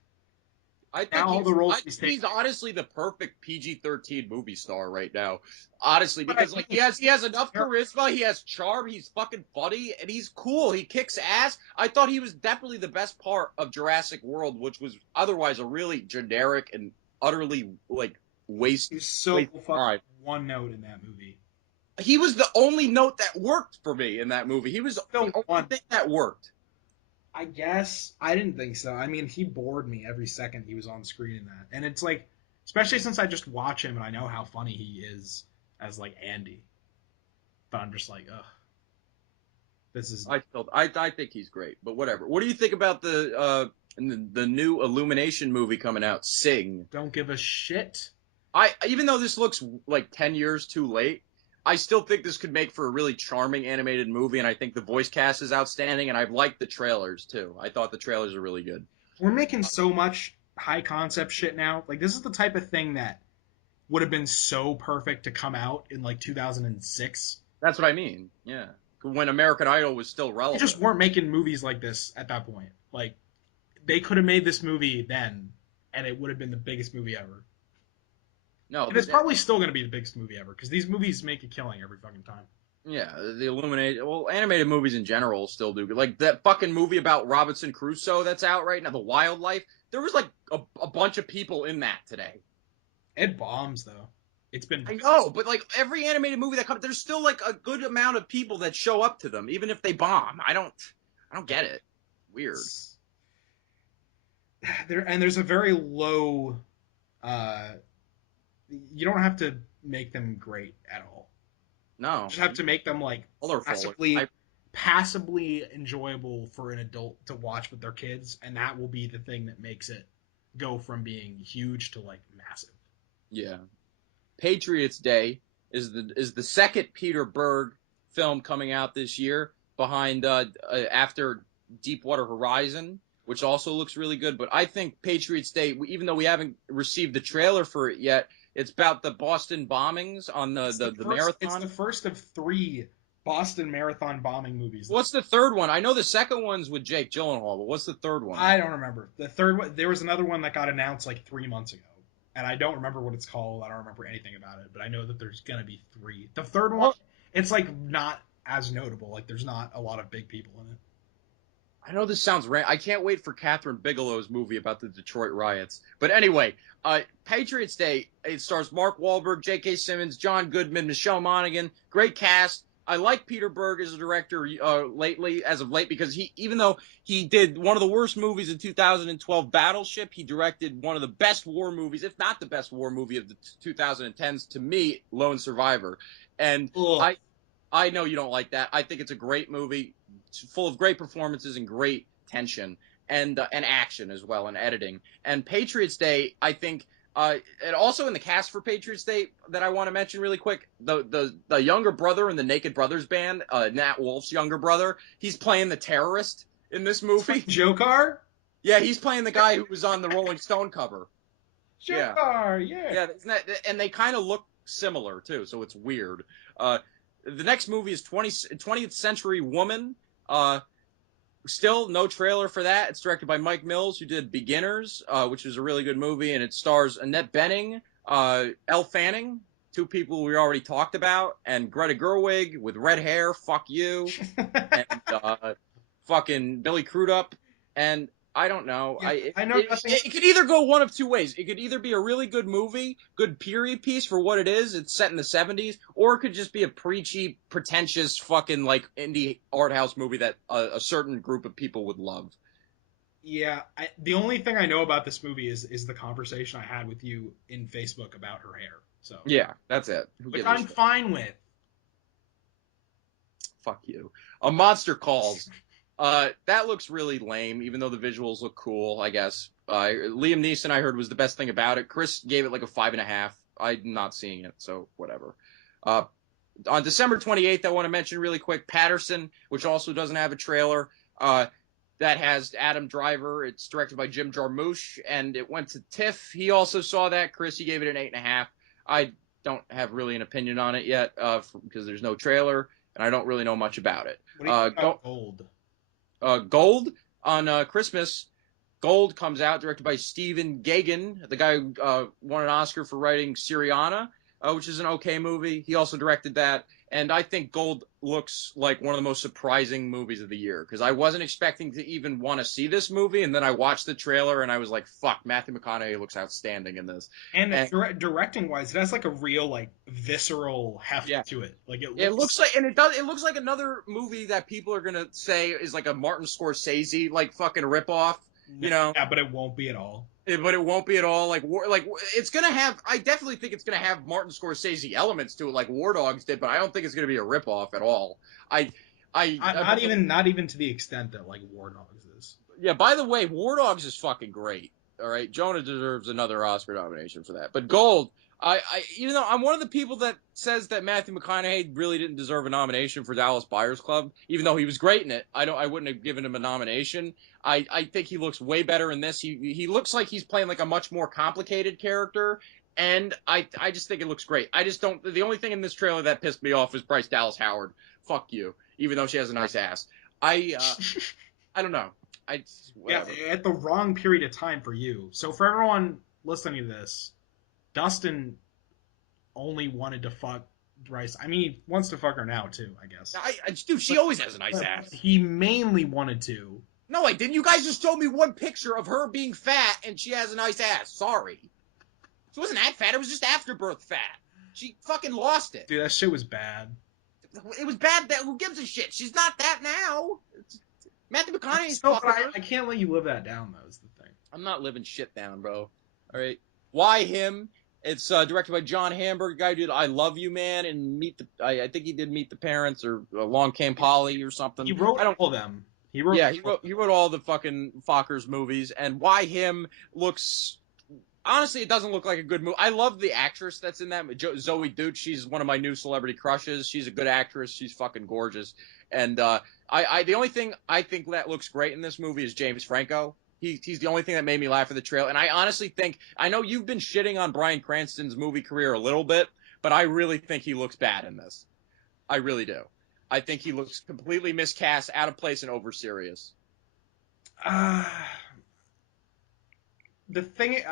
Now all the I roles think he's taking. he's honestly the perfect PG-13 movie star right now. Honestly, because like he has enough charisma, he has charm, he's fucking funny, and he's cool. He kicks ass. I thought he was definitely the best part of Jurassic World, which was otherwise a really generic and utterly like He was so waste fucking time. one note in that movie. He was the only note that worked for me in that movie. He was Still the only one. thing that worked. I guess I didn't think so. I mean, he bored me every second he was on screen in that, and it's like, especially since I just watch him and I know how funny he is as like Andy. But I'm just like, ugh, this is. I think he's great, but whatever. What do you think about the new Illumination movie coming out, Sing? Don't give a shit. Even though this looks like 10 years too late, I still think this could make for a really charming animated movie, and I think the voice cast is outstanding, and I've liked the trailers too. I thought the trailers are really good. We're making so much high concept shit now. Like this is the type of thing that would have been so perfect to come out in like 2006. That's what I mean. Yeah, when American Idol was still They relevant. just weren't making movies like this at that point. Like they could have made this movie then, and it would have been the biggest movie ever. No, And it's probably still going to be the biggest movie ever because these movies make a killing every fucking time. yeah, the Illuminate. Well, animated movies in general still do good. Like that fucking movie about Robinson Crusoe that's out right now, The Wildlife. There was like a bunch of people in that today. It bombs though. It's been. I know, but like every animated movie that comes, there's still like a good amount of people that show up to them, even if they bomb. I don't get it. Weird. There's a very low. Uh, you don't have to make them great at all. No, You just have to make them like colorful. passably enjoyable for an adult to watch with their kids, and that will be the thing that makes it go from being huge to like massive. Yeah. Patriots Day is the second Peter Berg film coming out this year behind after Deepwater Horizon, which also looks really good. But I think Patriots Day, even though we haven't received the trailer for it yet, it's about the Boston bombings on the marathon. It's the first of 3 Boston Marathon bombing movies. What's the third one? I know the second one's with Jake Gyllenhaal, but what's the third one? I don't remember. The third one, there was another one that got announced like 3 months ago, and I don't remember what it's called. I don't remember anything about it, but I know that there's gonna be 3. The third one, it's like not as notable. Like there's not a lot of big people in it. I know this sounds I can't wait for Catherine Bigelow's movie about the Detroit riots. But anyway, Patriots Day, it stars Mark Wahlberg, J.K. Simmons, John Goodman, Michelle Monaghan. Great cast. I like Peter Berg as a director as of late, because even though he did one of the worst movies in 2012, Battleship, he directed one of the best war movies, if not the best war movie of the 2010s, to me, Lone Survivor. And Ugh. I know you don't like that. I think it's a great movie. It's full of great performances and great tension and action as well, and editing. And Patriots Day, I think, and also in the cast for Patriots Day that I want to mention really quick, the younger brother in the Naked Brothers band, Nat Wolff's younger brother, he's playing the terrorist in this movie. Joker? Yeah, he's playing the guy who was on the Rolling Stone cover. Joker, yeah. Yeah, and they kind of look similar too, so it's weird. The next movie is 20th Century Woman. Still no trailer for that. It's directed by Mike Mills, who did Beginners, which is a really good movie, and it stars Annette Bening, Elle Fanning, two people we already talked about, and Greta Gerwig with red hair, fuck you, and fucking Billy Crudup, and I don't know. Yeah, I know nothing. It could either go one of two ways. It could either be a really good movie, good period piece for what it is. It's set in the 70s, or it could just be a preachy, pretentious, fucking like indie art house movie that a certain group of people would love. Yeah, the only thing I know about this movie is the conversation I had with you in Facebook about her hair. So, Yeah, that's it. Who which gives a I'm shit? fine with. Fuck you. A Monster Calls. That looks really lame, even though the visuals look cool, I guess. Liam Neeson, I heard, was the best thing about it. Chris gave it like a 5.5. I'm not seeing it, so whatever. Uh, on December 28th, I want to mention really quick Patterson, which also doesn't have a trailer. That has Adam Driver. It's directed by Jim Jarmusch, and it went to TIFF. He also saw that. Chris, he gave it an 8.5. I don't have really an opinion on it yet because there's no trailer, and I don't really know much about it. What do you think about Gold? Gold on Christmas. Gold comes out, directed by Stephen Gaghan, the guy who won an Oscar for writing Syriana, which is an okay movie. He also directed that, and I think Gold looks like one of the most surprising movies of the year because I wasn't expecting to even want to see this movie, and then I watched the trailer and I was like, "Fuck, Matthew McConaughey looks outstanding in this." And directing wise, it has like a real like visceral heft Yeah. to it. Like It looks like, and it does. It looks like another movie that people are gonna say is like a Martin Scorsese like fucking ripoff. You know, yeah, but it won't be at all. but it won't be at all like it's gonna have. I definitely think it's gonna have Martin Scorsese elements to it, like War Dogs did, but I don't think it's gonna be a ripoff at all. Not even to the extent that like War Dogs is. Yeah. By the way, War Dogs is fucking great. All right, Jonah deserves another Oscar nomination for that. But Gold, even though I'm one of the people that says that Matthew McConaughey really didn't deserve a nomination for Dallas Buyers Club, even though he was great in it. I wouldn't have given him a nomination. I think he looks way better in this. He looks like he's playing like a much more complicated character, and I just think it looks great. I just don't. The only thing in this trailer that pissed me off is Bryce Dallas Howard. Fuck you, even though she has a nice ass. I don't know. Yeah, at the wrong period of time for you. So for everyone listening to this, Dustin only wanted to fuck Bryce. I mean, he wants to fuck her now too, I guess. Dude, she always has a nice ass. He mainly wanted to. No, I didn't. You guys just showed me one picture of her being fat, and she has a nice ass. Sorry. She wasn't that fat. It was just afterbirth fat. She fucking lost it. Dude, that shit was bad. It was bad. Who gives a shit? She's not that now. Matthew McConaughey's fucking her. I can't let you live that down, though, is the thing. I'm not living shit down, bro. All right. Why him? It's directed by John Hamburg, guy who did I Love You, Man, and I think he did Meet the Parents or Along Came Polly or something. He wrote all of them. He wrote all the fucking Fockers movies, and Why Him looks. Honestly, it doesn't look like a good movie. I love the actress that's in that. Zoe Deutch, she's one of my new celebrity crushes. She's a good actress. She's fucking gorgeous. And the only thing I think that looks great in this movie is James Franco. He's the only thing that made me laugh at the trail. And I honestly think, I know you've been shitting on Bryan Cranston's movie career a little bit, but I really think he looks bad in this. I really do. I think he looks completely miscast, out of place, and over serious. The thing,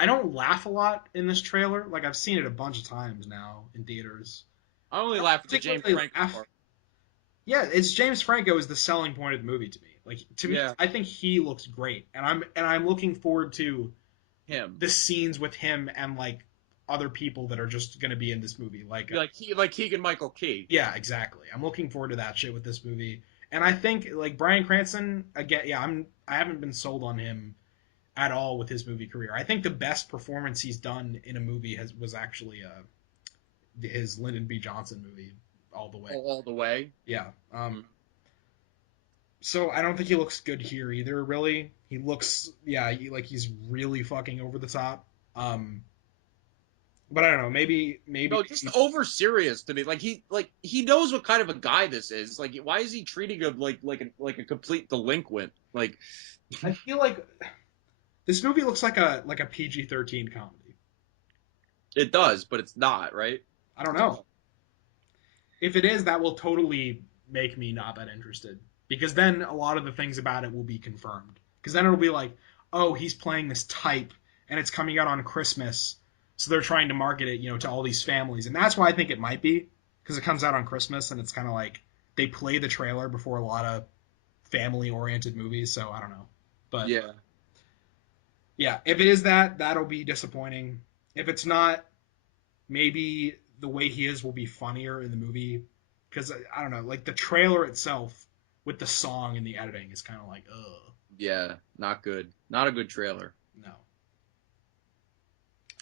I don't laugh a lot in this trailer. Like, I've seen it a bunch of times now in theaters. I only laugh at the James Franco part. Yeah, it's James Franco is the selling point of the movie to me. Like, to me, I think he looks great, and I'm looking forward to him, the scenes with him and like other people that are just going to be in this movie, like Keegan-Michael Key. Yeah, exactly. I'm looking forward to that shit with this movie, and I think like Bryan Cranston again. Yeah, I haven't been sold on him at all with his movie career. I think the best performance he's done in a movie was actually his Lyndon B. Johnson movie, All the Way. All the Way. Yeah. So I don't think he looks good here either. Really, he looks like he's really fucking over the top. But I don't know. Maybe no, just over serious to me. Like he knows what kind of a guy this is. Like, why is he treating him like a complete delinquent? Like, I feel like this movie looks like a PG-13 comedy. It does, but it's not, right? I don't know. If it is, that will totally make me not that interested. Because then a lot of the things about it will be confirmed. Because then it'll be like, oh, he's playing this type, and it's coming out on Christmas, So they're trying to market it, to all these families, and that's why I think it might be, because it comes out on Christmas, and it's kind of like they play the trailer before a lot of family-oriented movies. So I don't know, but yeah, if it is that, that'll be disappointing. If it's not, maybe the way he is will be funnier in the movie, because I don't know, like the trailer itself with the song and the editing is kind of like, ugh. Yeah, not good. Not a good trailer. No.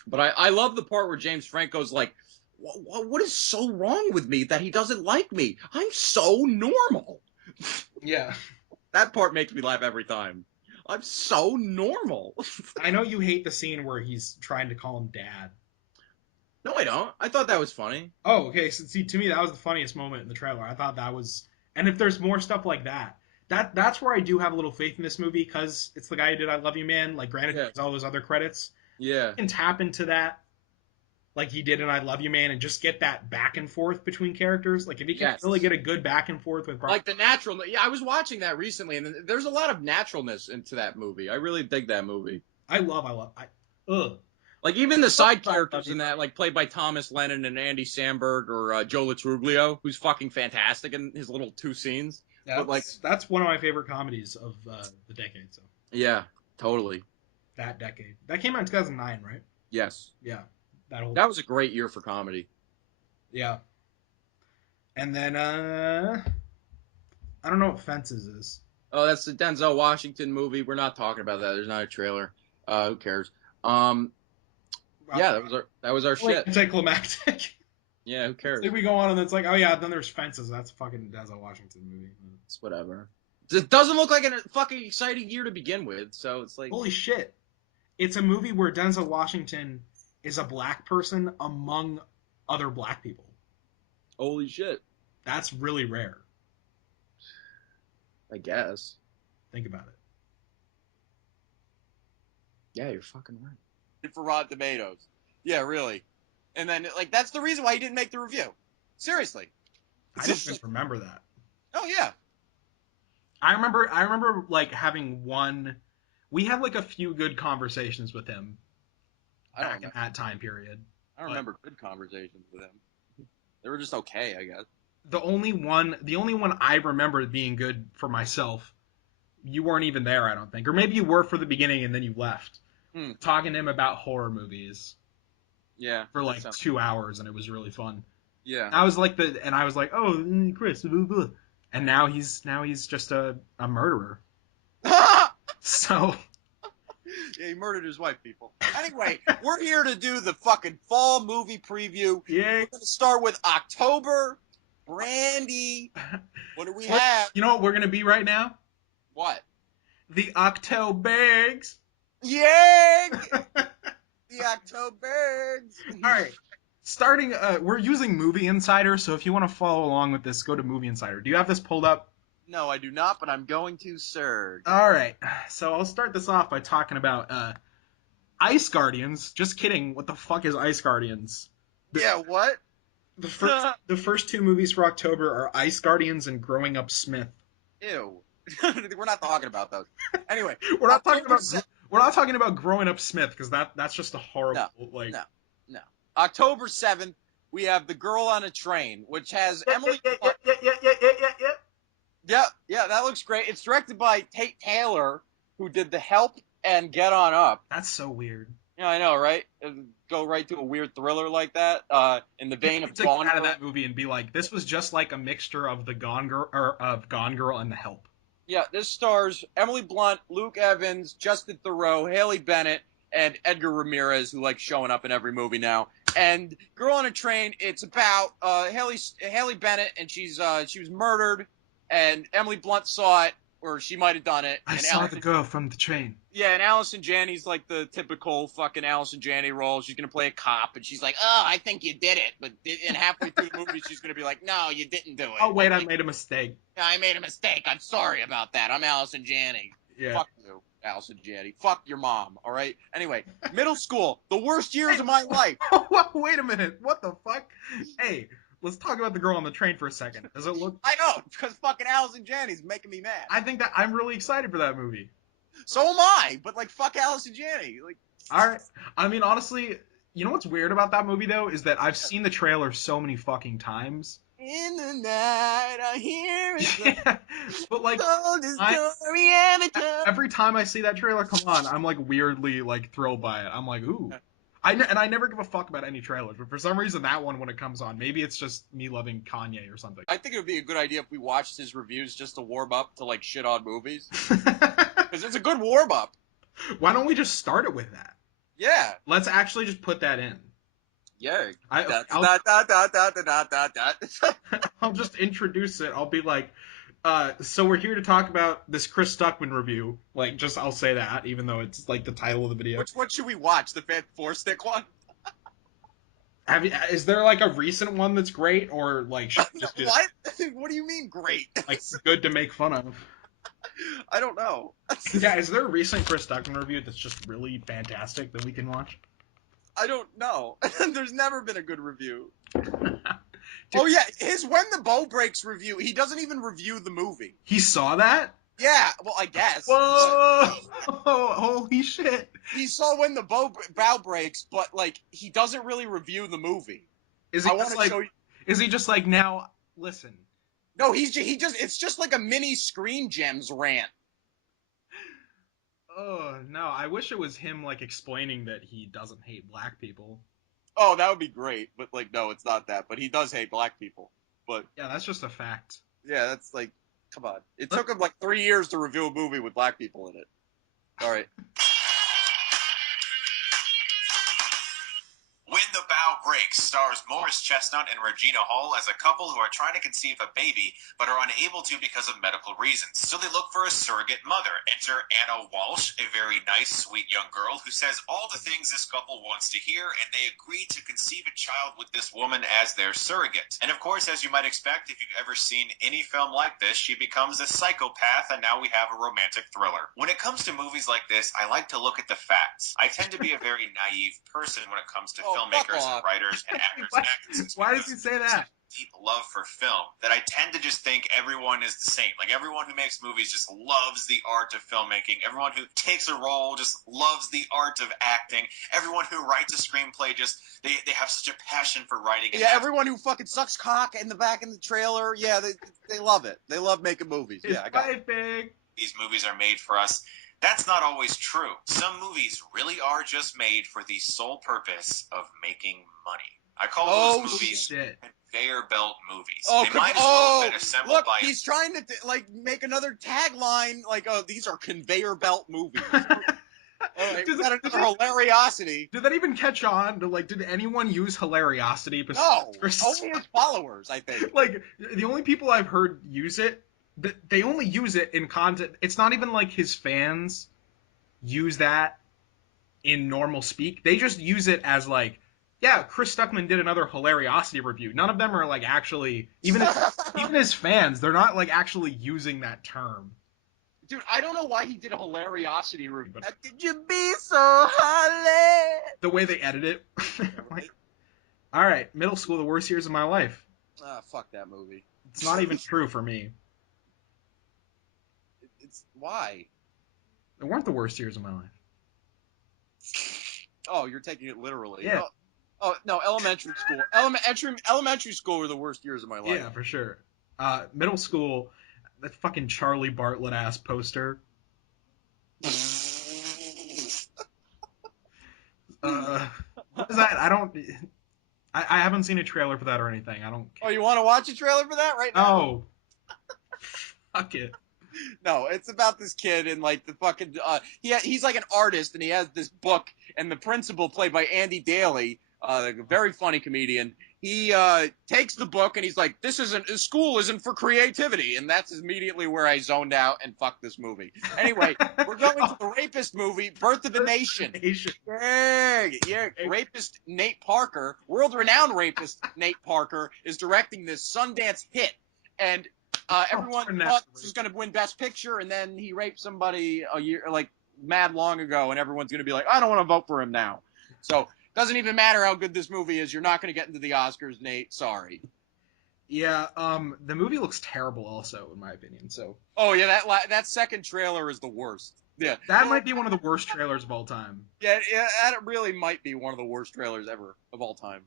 But I love the part where James Franco's like, what is so wrong with me that he doesn't like me? I'm so normal. Yeah. That part makes me laugh every time. I'm so normal. I know you hate the scene where he's trying to call him dad. No, I don't. I thought that was funny. Oh, okay. So, see, to me, that was the funniest moment in the trailer. I thought that was, and if there's more stuff like that, that's where I do have a little faith in this movie, because it's the guy who did "I Love You, Man." Like, granted, Yeah. there's all those other credits. Yeah. You can tap into that, like he did in "I Love You, Man," and just get that back and forth between characters. Like, if you can really get a good back and forth with Brian, like the natural. Yeah, I was watching that recently, and there's a lot of naturalness into that movie. I really dig that movie. ugh. Like even the side characters in that, like played by Thomas Lennon and Andy Samberg or Joe Latruglio, who's fucking fantastic in his little 2 scenes. Yeah, but like that's one of my favorite comedies of the decade. So yeah, totally. that decade, that came out in 2009, right? Yes. Yeah, that was a great year for comedy. Yeah. And then I don't know what Fences is. Oh, that's the Denzel Washington movie. We're not talking about that. There's not a trailer. Who cares? Yeah, that was our shit. Anticlimactic. Yeah, who cares? Like we go on and it's like, oh yeah, then there's Fences. That's a fucking Denzel Washington movie. It's whatever. It doesn't look like a fucking exciting year to begin with, so it's like holy shit. It's a movie where Denzel Washington is a black person among other black people. Holy shit. That's really rare. I guess. Think about it. Yeah, you're fucking right. For Rotten Tomatoes. Yeah, really. And then, like, that's the reason why he didn't make the review. Seriously. I don't just remember that. Oh, yeah. I remember, like, having one... We had, like, a few good conversations with him back in that time period. I don't remember good conversations with him. They were just okay, I guess. The only one I remember being good for myself, you weren't even there, I don't think. Or maybe you were for the beginning and then you left. Talking to him about horror movies. Yeah. For like 2 hours, and it was really fun. Yeah. I was like, oh, Chris, blah, blah. And now he's just a murderer. So... Yeah, he murdered his wife, people. Anyway, we're here to do the fucking fall movie preview. Yay. We're going to start with October. Brandy. What do we have? You know what we're going to be right now? What? The Octobergs. Yay! The Octobergs. All right. Starting, we're using Movie Insider, so if you want to follow along with this, go to Movie Insider. Do you have this pulled up? No, I do not, but I'm going to, sir. All right. So I'll start this off by talking about Ice Guardians. Just kidding. What the fuck is Ice Guardians? Yeah, what? The first 2 movies for October are Ice Guardians and Growing Up Smith. Ew. We're not talking about those. Anyway, we're not talking about Growing Up Smith, because that's just a horrible No. October 7th, we have The Girl on a Train, which has Emily. Yeah, that looks great. It's directed by Tate Taylor, who did The Help and Get On Up. That's so weird. Yeah, I know, right? Go right to a weird thriller like that, in the vein of Gone Girl. Out of that movie and be like, this was just like a mixture of the Gone Girl and The Help. Yeah, this stars Emily Blunt, Luke Evans, Justin Theroux, Haley Bennett, and Edgar Ramirez, who likes showing up in every movie now. And Girl on a Train, it's about Haley Bennett, and she was murdered. And Emily Blunt saw it, or she might have done it. I saw the girl from the train. Yeah, and Allison Janney's like the typical fucking Allison Janney role. She's going to play a cop, and she's like, oh, I think you did it. But and halfway through the movie, she's going to be like, no, you didn't do it. Oh, wait, I made a mistake. Yeah, I made a mistake. I'm sorry about that. I'm Allison Janney. Yeah. Fuck you, Allison Janney. Fuck your mom, all right? Anyway, middle school, the worst years of my life. Wait a minute. What the fuck? Hey... Let's talk about The Girl on the Train for a second. Does it look... I know, because fucking Allison Janney's making me mad. I think that I'm really excited for that movie. So am I, but like, fuck Allison Janney. Like, all right. I mean, honestly, You know what's weird about that movie though is that I've seen the trailer so many fucking times. In the night, I hear it. Yeah, but like Story every time. every time I see that trailer come on, I'm like weirdly like thrilled by it. I'm like, ooh. And I never give a fuck about any trailers, but for some reason that one when it comes on, maybe it's just me loving Kanye or something. I think it would be a good idea if we watched his reviews just to warm up to like shit on movies. Because it's a good warm up. Why don't we just start it with that? Yeah. Let's actually just put that in. Yeah. I'll just introduce it. I'll be like, so we're here to talk about this Chris Stuckman review. Like, just I'll say that, even though it's like the title of the video. Which one should we watch? The Fan Four Stick one? Is there like a recent one that's great, or like should we just do What? What do you mean great? like good to make fun of? I don't know. Yeah, is there a recent Chris Stuckman review that's just really fantastic that we can watch? I don't know. There's never been a good review. Dude, Oh yeah, his When the Bow Breaks review. He doesn't even review the movie. he saw that? Yeah, well I guess. Whoa! Holy shit! He saw When the Bow Breaks, but like he doesn't really review the movie. Is he I just want to like? show you. Is he just like now? Listen. No, he just it's just like a mini Screen Gems rant. Oh no! I wish it was him like explaining that he doesn't hate black people. Oh, that would be great, but like no, it's not that. But he does hate black people. But Yeah, that's just a fact. yeah, that's like, come on. It took him like 3 years to review a movie with black people in it. All right. When the Bow Breaks stars Morris Chestnut and Regina Hall as a couple who are trying to conceive a baby but are unable to because of medical reasons. So they look for a surrogate mother. Enter Anna Walsh, a very nice, sweet young girl who says all the things this couple wants to hear, and they agree to conceive a child with this woman as their surrogate. And of course, as you might expect, if you've ever seen any film like this, she becomes a psychopath, and now we have a romantic thriller. When it comes to movies like this, I like to look at the facts. I tend to be a very naive person when it comes to filmmakers and writers and actors and actresses. Why does he say that? Deep love for film that I tend to just think everyone is the same. Like everyone who makes movies just loves the art of filmmaking. Everyone who takes a role just loves the art of acting. Everyone who writes a screenplay just they have such a passion for writing. Yeah, everyone who fucking sucks cock in the back in the trailer. Yeah, they love it. They love making movies. His Yeah, I got it. big. These movies are made for us. That's not always true. Some movies really are just made for the sole purpose of making money. I call those movies conveyor belt movies. Oh, they might as well have been assembled look, by he's trying to like make another tagline. Like, oh, these are conveyor belt movies. All right, we got another hilariosity. Did that even catch on? Did anyone use hilariosity? No, only his followers, I think. Like the only people I've heard use it, they only use it in content. It's not even like his fans use that in normal speak. They just use it as like, yeah, Chris Stuckman did another hilariosity review. None of them are like actually, even his fans, they're not like actually using that term. Dude, I don't know why he did a hilariosity review. How could you be so holly? The way they edit it. Like, all right, middle school, the worst years of my life. Ah, fuck that movie. It's not even true for me. It's why? It weren't the worst years of my life. Oh, you're taking it literally. Yeah. Oh no, elementary school. Elementary school were the worst years of my life. Yeah, for sure. Middle school, that fucking Charlie Bartlett ass poster. What is that? I haven't seen a trailer for that or anything. I don't. Oh, you want to watch a trailer for that right now? Oh. Fuck it. No, it's about this kid and like the fucking he's like an artist and he has this book and the principal played by Andy Daly, a very funny comedian. He takes the book and he's like, school isn't for creativity, and that's immediately where I zoned out and fucked this movie. Anyway, we're going to the rapist movie, Birth of a Nation. Yeah, rapist Nate Parker, world-renowned rapist Nate Parker is directing this Sundance hit, and everyone thought this was going to win Best Picture, and then he raped somebody a year, like, mad long ago, and everyone's going to be like, I don't want to vote for him now. So, doesn't even matter how good this movie is. You're not going to get into the Oscars, Nate. Sorry. Yeah, the movie looks terrible also, in my opinion, so. Oh, yeah, that second trailer is the worst. Yeah, That might be one of the worst trailers of all time. yeah, that really might be one of the worst trailers ever of all time.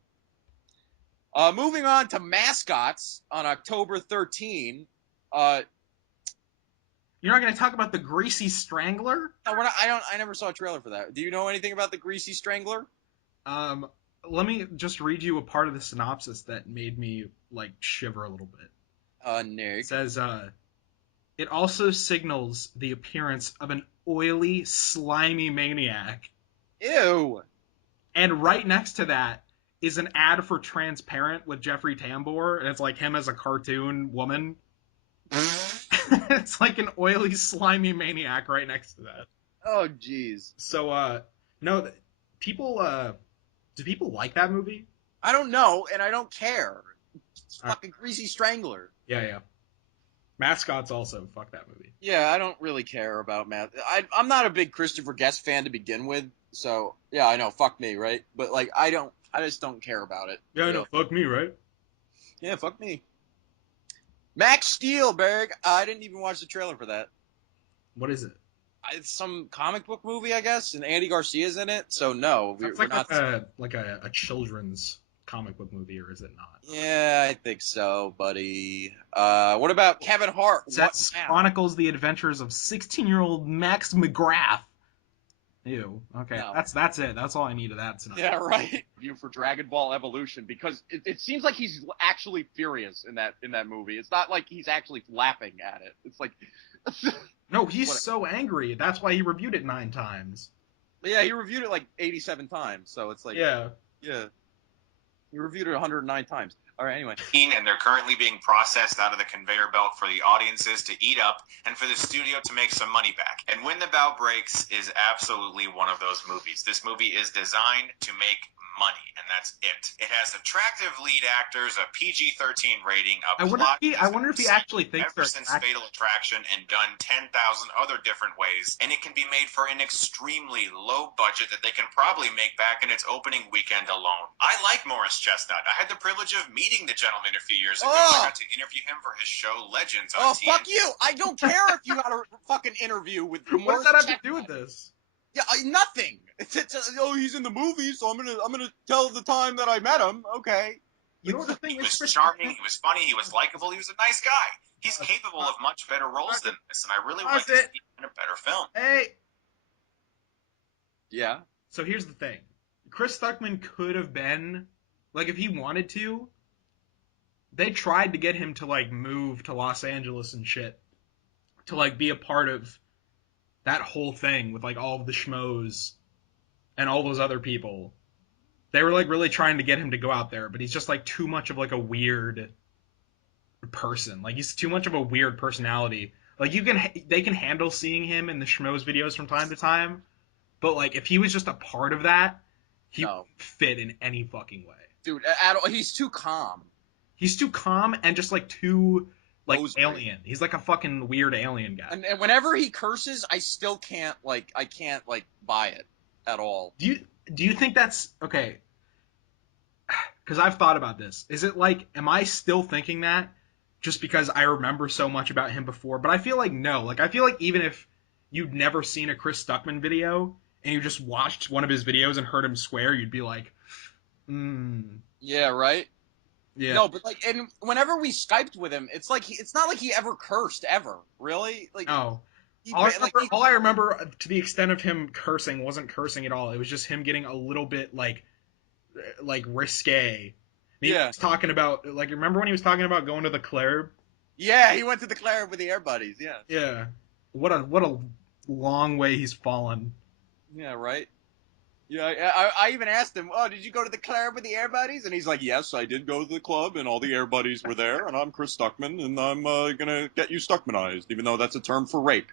Moving on to Mascots on October 13. You're not going to talk about the Greasy Strangler? No, I never saw a trailer for that. Do you know anything about the Greasy Strangler? Let me just read you a part of the synopsis that made me like shiver a little bit. Nick. It says, it also signals the appearance of an oily, slimy maniac. Ew. And right next to that is an ad for Transparent with Jeffrey Tambor, and it's like him as a cartoon woman. It's like an oily, slimy maniac right next to that. Oh, jeez. So, no, people, do people like that movie? I don't know, and I don't care. It's fucking Greasy Strangler. Yeah. Mascots also, fuck that movie. Yeah, I don't really care about Matt. I'm not a big Christopher Guest fan to begin with, so yeah, I know, fuck me, right? But like, I just don't care about it. Yeah, I really. know, fuck me, right? Yeah, fuck me. Max Steel, Berg. I didn't even watch the trailer for that. What is it? It's some comic book movie, I guess, and Andy Garcia's in it. So no, we're It's like not. a children's comic book movie, or is it not? Yeah, I think so, buddy. What about Kevin Hart? That chronicles the adventures of 16-year-old Max McGrath. Ew. Okay, No. that's it. That's all I need of that tonight. Yeah, right. You for Dragon Ball Evolution, because it seems like he's actually furious in that movie. It's not like he's actually laughing at it. It's like No, he's so angry. That's why he reviewed it 9 times. Yeah, he reviewed it like 87 times. So it's like Yeah. He reviewed it 109 times. All right, anyway. And they're currently being processed out of the conveyor belt for the audiences to eat up and for the studio to make some money back. And When the Bout Breaks is absolutely one of those movies. This movie is designed to make money, and that's it. It has attractive lead actors, a PG-13 rating, a plot. I wonder if he actually thinks ever since Fatal Attraction and done 10,000 other different ways, and it can be made for an extremely low budget that they can probably make back in its opening weekend alone. I like Morris Chestnut. I had the privilege of meeting the gentleman a few years ago. I got to interview him for his show Legends on TNT. Fuck you! I don't care if you got a fucking interview with What does that have to do with this? Yeah, nothing. It's he's in the movie, so I'm gonna tell the time that I met him. Okay. You know what the thing is? He was charming. He was funny. He was likable. He was a nice guy. He's capable of much better roles than this, and I really want to see him in a better film. Hey. Yeah. So here's the thing: Chris Stuckman could have been, like, if he wanted to. They tried to get him to like move to Los Angeles and shit, to like be a part of that whole thing with like all of the schmoes and all those other people. They were like really trying to get him to go out there, but he's just like too much of like a weird person. Like he's too much of a weird personality. Like they can handle seeing him in the schmoes videos from time to time, but like if he was just a part of that, he would fit in any fucking way. Dude, he's too calm. He's too calm and just like too like alien. He's like a fucking weird alien guy. And whenever he curses, I still can't buy it at all. Do you think that's okay? Because I've thought about this. Is it like, am I still thinking that just because I remember so much about him before? But I feel like no. Like I feel like even if you'd never seen a Chris Stuckman video and you just watched one of his videos and heard him swear, you'd be like, Yeah, right. Yeah. No, but like, and whenever we Skyped with him, it's like it's not like he ever cursed ever. Really? Like, no. All I remember to the extent of him cursing wasn't cursing at all. It was just him getting a little bit like risque. He was talking about, like, remember when he was talking about going to the club? Yeah, he went to the club with the Air Buddies. Yeah. Yeah. What a long way he's fallen. Yeah. Right. Yeah, I even asked him, "Oh, did you go to the club with the Air Buddies?" And he's like, "Yes, I did go to the club, and all the Air Buddies were there, and I'm Chris Stuckman, and I'm gonna get you Stuckmanized, even though that's a term for rape."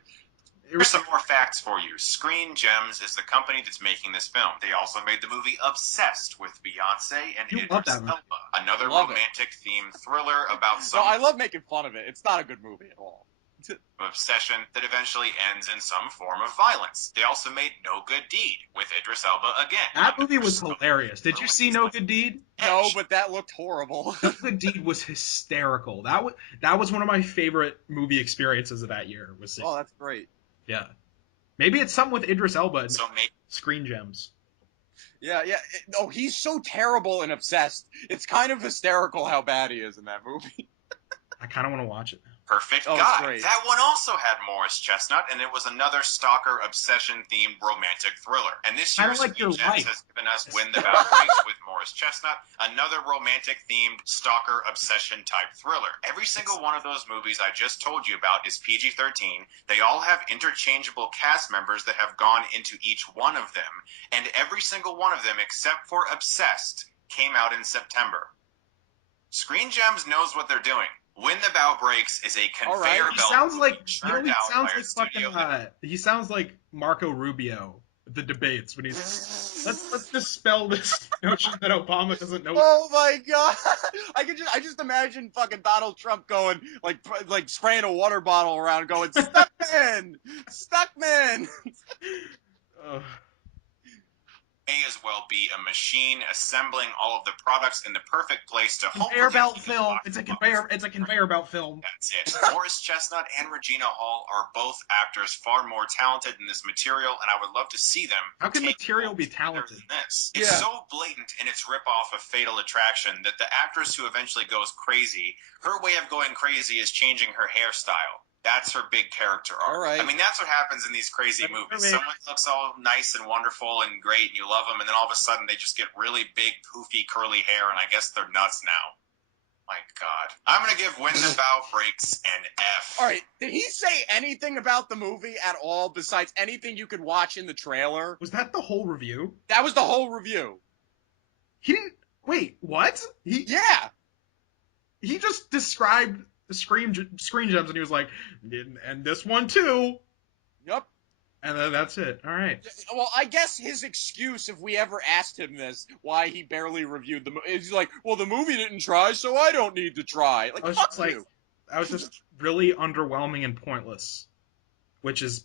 Here's some more facts for you. Screen Gems is the company that's making this film. They also made the movie Obsessed with Beyonce and Idris Elba, another romantic-themed thriller about some... No, I love making fun of it. It's not a good movie at all. Obsession that eventually ends in some form of violence. They also made No Good Deed with Idris Elba again. That movie was hilarious. Did you see No Good Deed? No, but that looked horrible. No Good Deed was hysterical. That was one of my favorite movie experiences of that year. Was seeing. Oh, that's great. Yeah. Maybe it's something with Idris Elba and So maybe Screen Gems. Yeah, yeah. Oh, he's so terrible and obsessed. It's kind of hysterical how bad he is in that movie. I kind of want to watch it. Perfect Oh, it's Guy. great. That one also had Morris Chestnut, and it was another stalker obsession-themed romantic thriller. And this Kinda year's like your Screen Gems wife. has given us When the Bow Breaks with Morris Chestnut, another romantic-themed stalker obsession-type thriller. Every single one of those movies I just told you about is PG-13. They all have interchangeable cast members that have gone into each one of them, and every single one of them, except for Obsessed, came out in September. Screen Gems knows what they're doing. When the Bow Breaks is a All right. conveyor He belt sounds movie like churned he out sounds by a like studio fucking he sounds like Marco Rubio at the debates when he's let's dispel this notion that Obama doesn't know. Oh my god! I just imagine fucking Donald Trump going like spraying a water bottle around, going Stuckman, Stuckman. Ugh. may as well be a machine assembling all of the products in the perfect place to Conveyor hopefully belt keep it film. box It's a to box. conveyor. It's a conveyor belt film. That's it. Morris Chestnut and Regina Hall are both actors far more talented in this material, and I would love to see them. How can take material be roles better talented? than this? It's Yeah. so blatant in its ripoff of Fatal Attraction that the actress who eventually goes crazy, her way of going crazy is changing her hairstyle. That's her big character arc. All right. I mean, that's what happens in these crazy That's movies. for me. Someone looks all nice and wonderful and great, and you love them, and then all of a sudden they just get really big, poofy, curly hair, and I guess they're nuts now. My God. I'm going to give When the Bow Breaks an F. All right. Did he say anything about the movie at all besides anything you could watch in the trailer? Was that the whole review? That was the whole review. He didn't. Wait, what? Yeah. He just described the Screen Gems and he was like, and this one too. Yep. And then that's it. All right. Well, I guess his excuse, if we ever asked him this, why he barely reviewed the movie, is like, well, the movie didn't try, so I don't need to try. Like, I was fuck just like, you. I was just really underwhelming and pointless, which is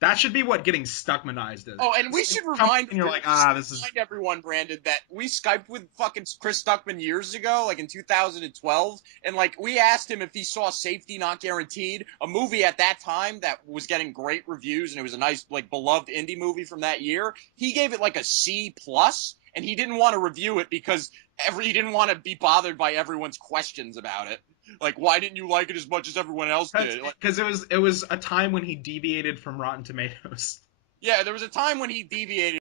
that should be what getting Stuckmanized is. Oh, and we It's should like, remind and you're like, this is. remind everyone, Brandon, that we Skyped with fucking Chris Stuckman years ago, like in 2012, and like we asked him if he saw Safety Not Guaranteed, a movie at that time that was getting great reviews, and it was a nice, like, beloved indie movie from that year. He gave it like a C plus, and he didn't want to review it because he didn't want to be bothered by everyone's questions about it. Like, why didn't you like it as much as everyone else did? Like, Because it was a time when he deviated from Rotten Tomatoes. yeah, there was a time when he deviated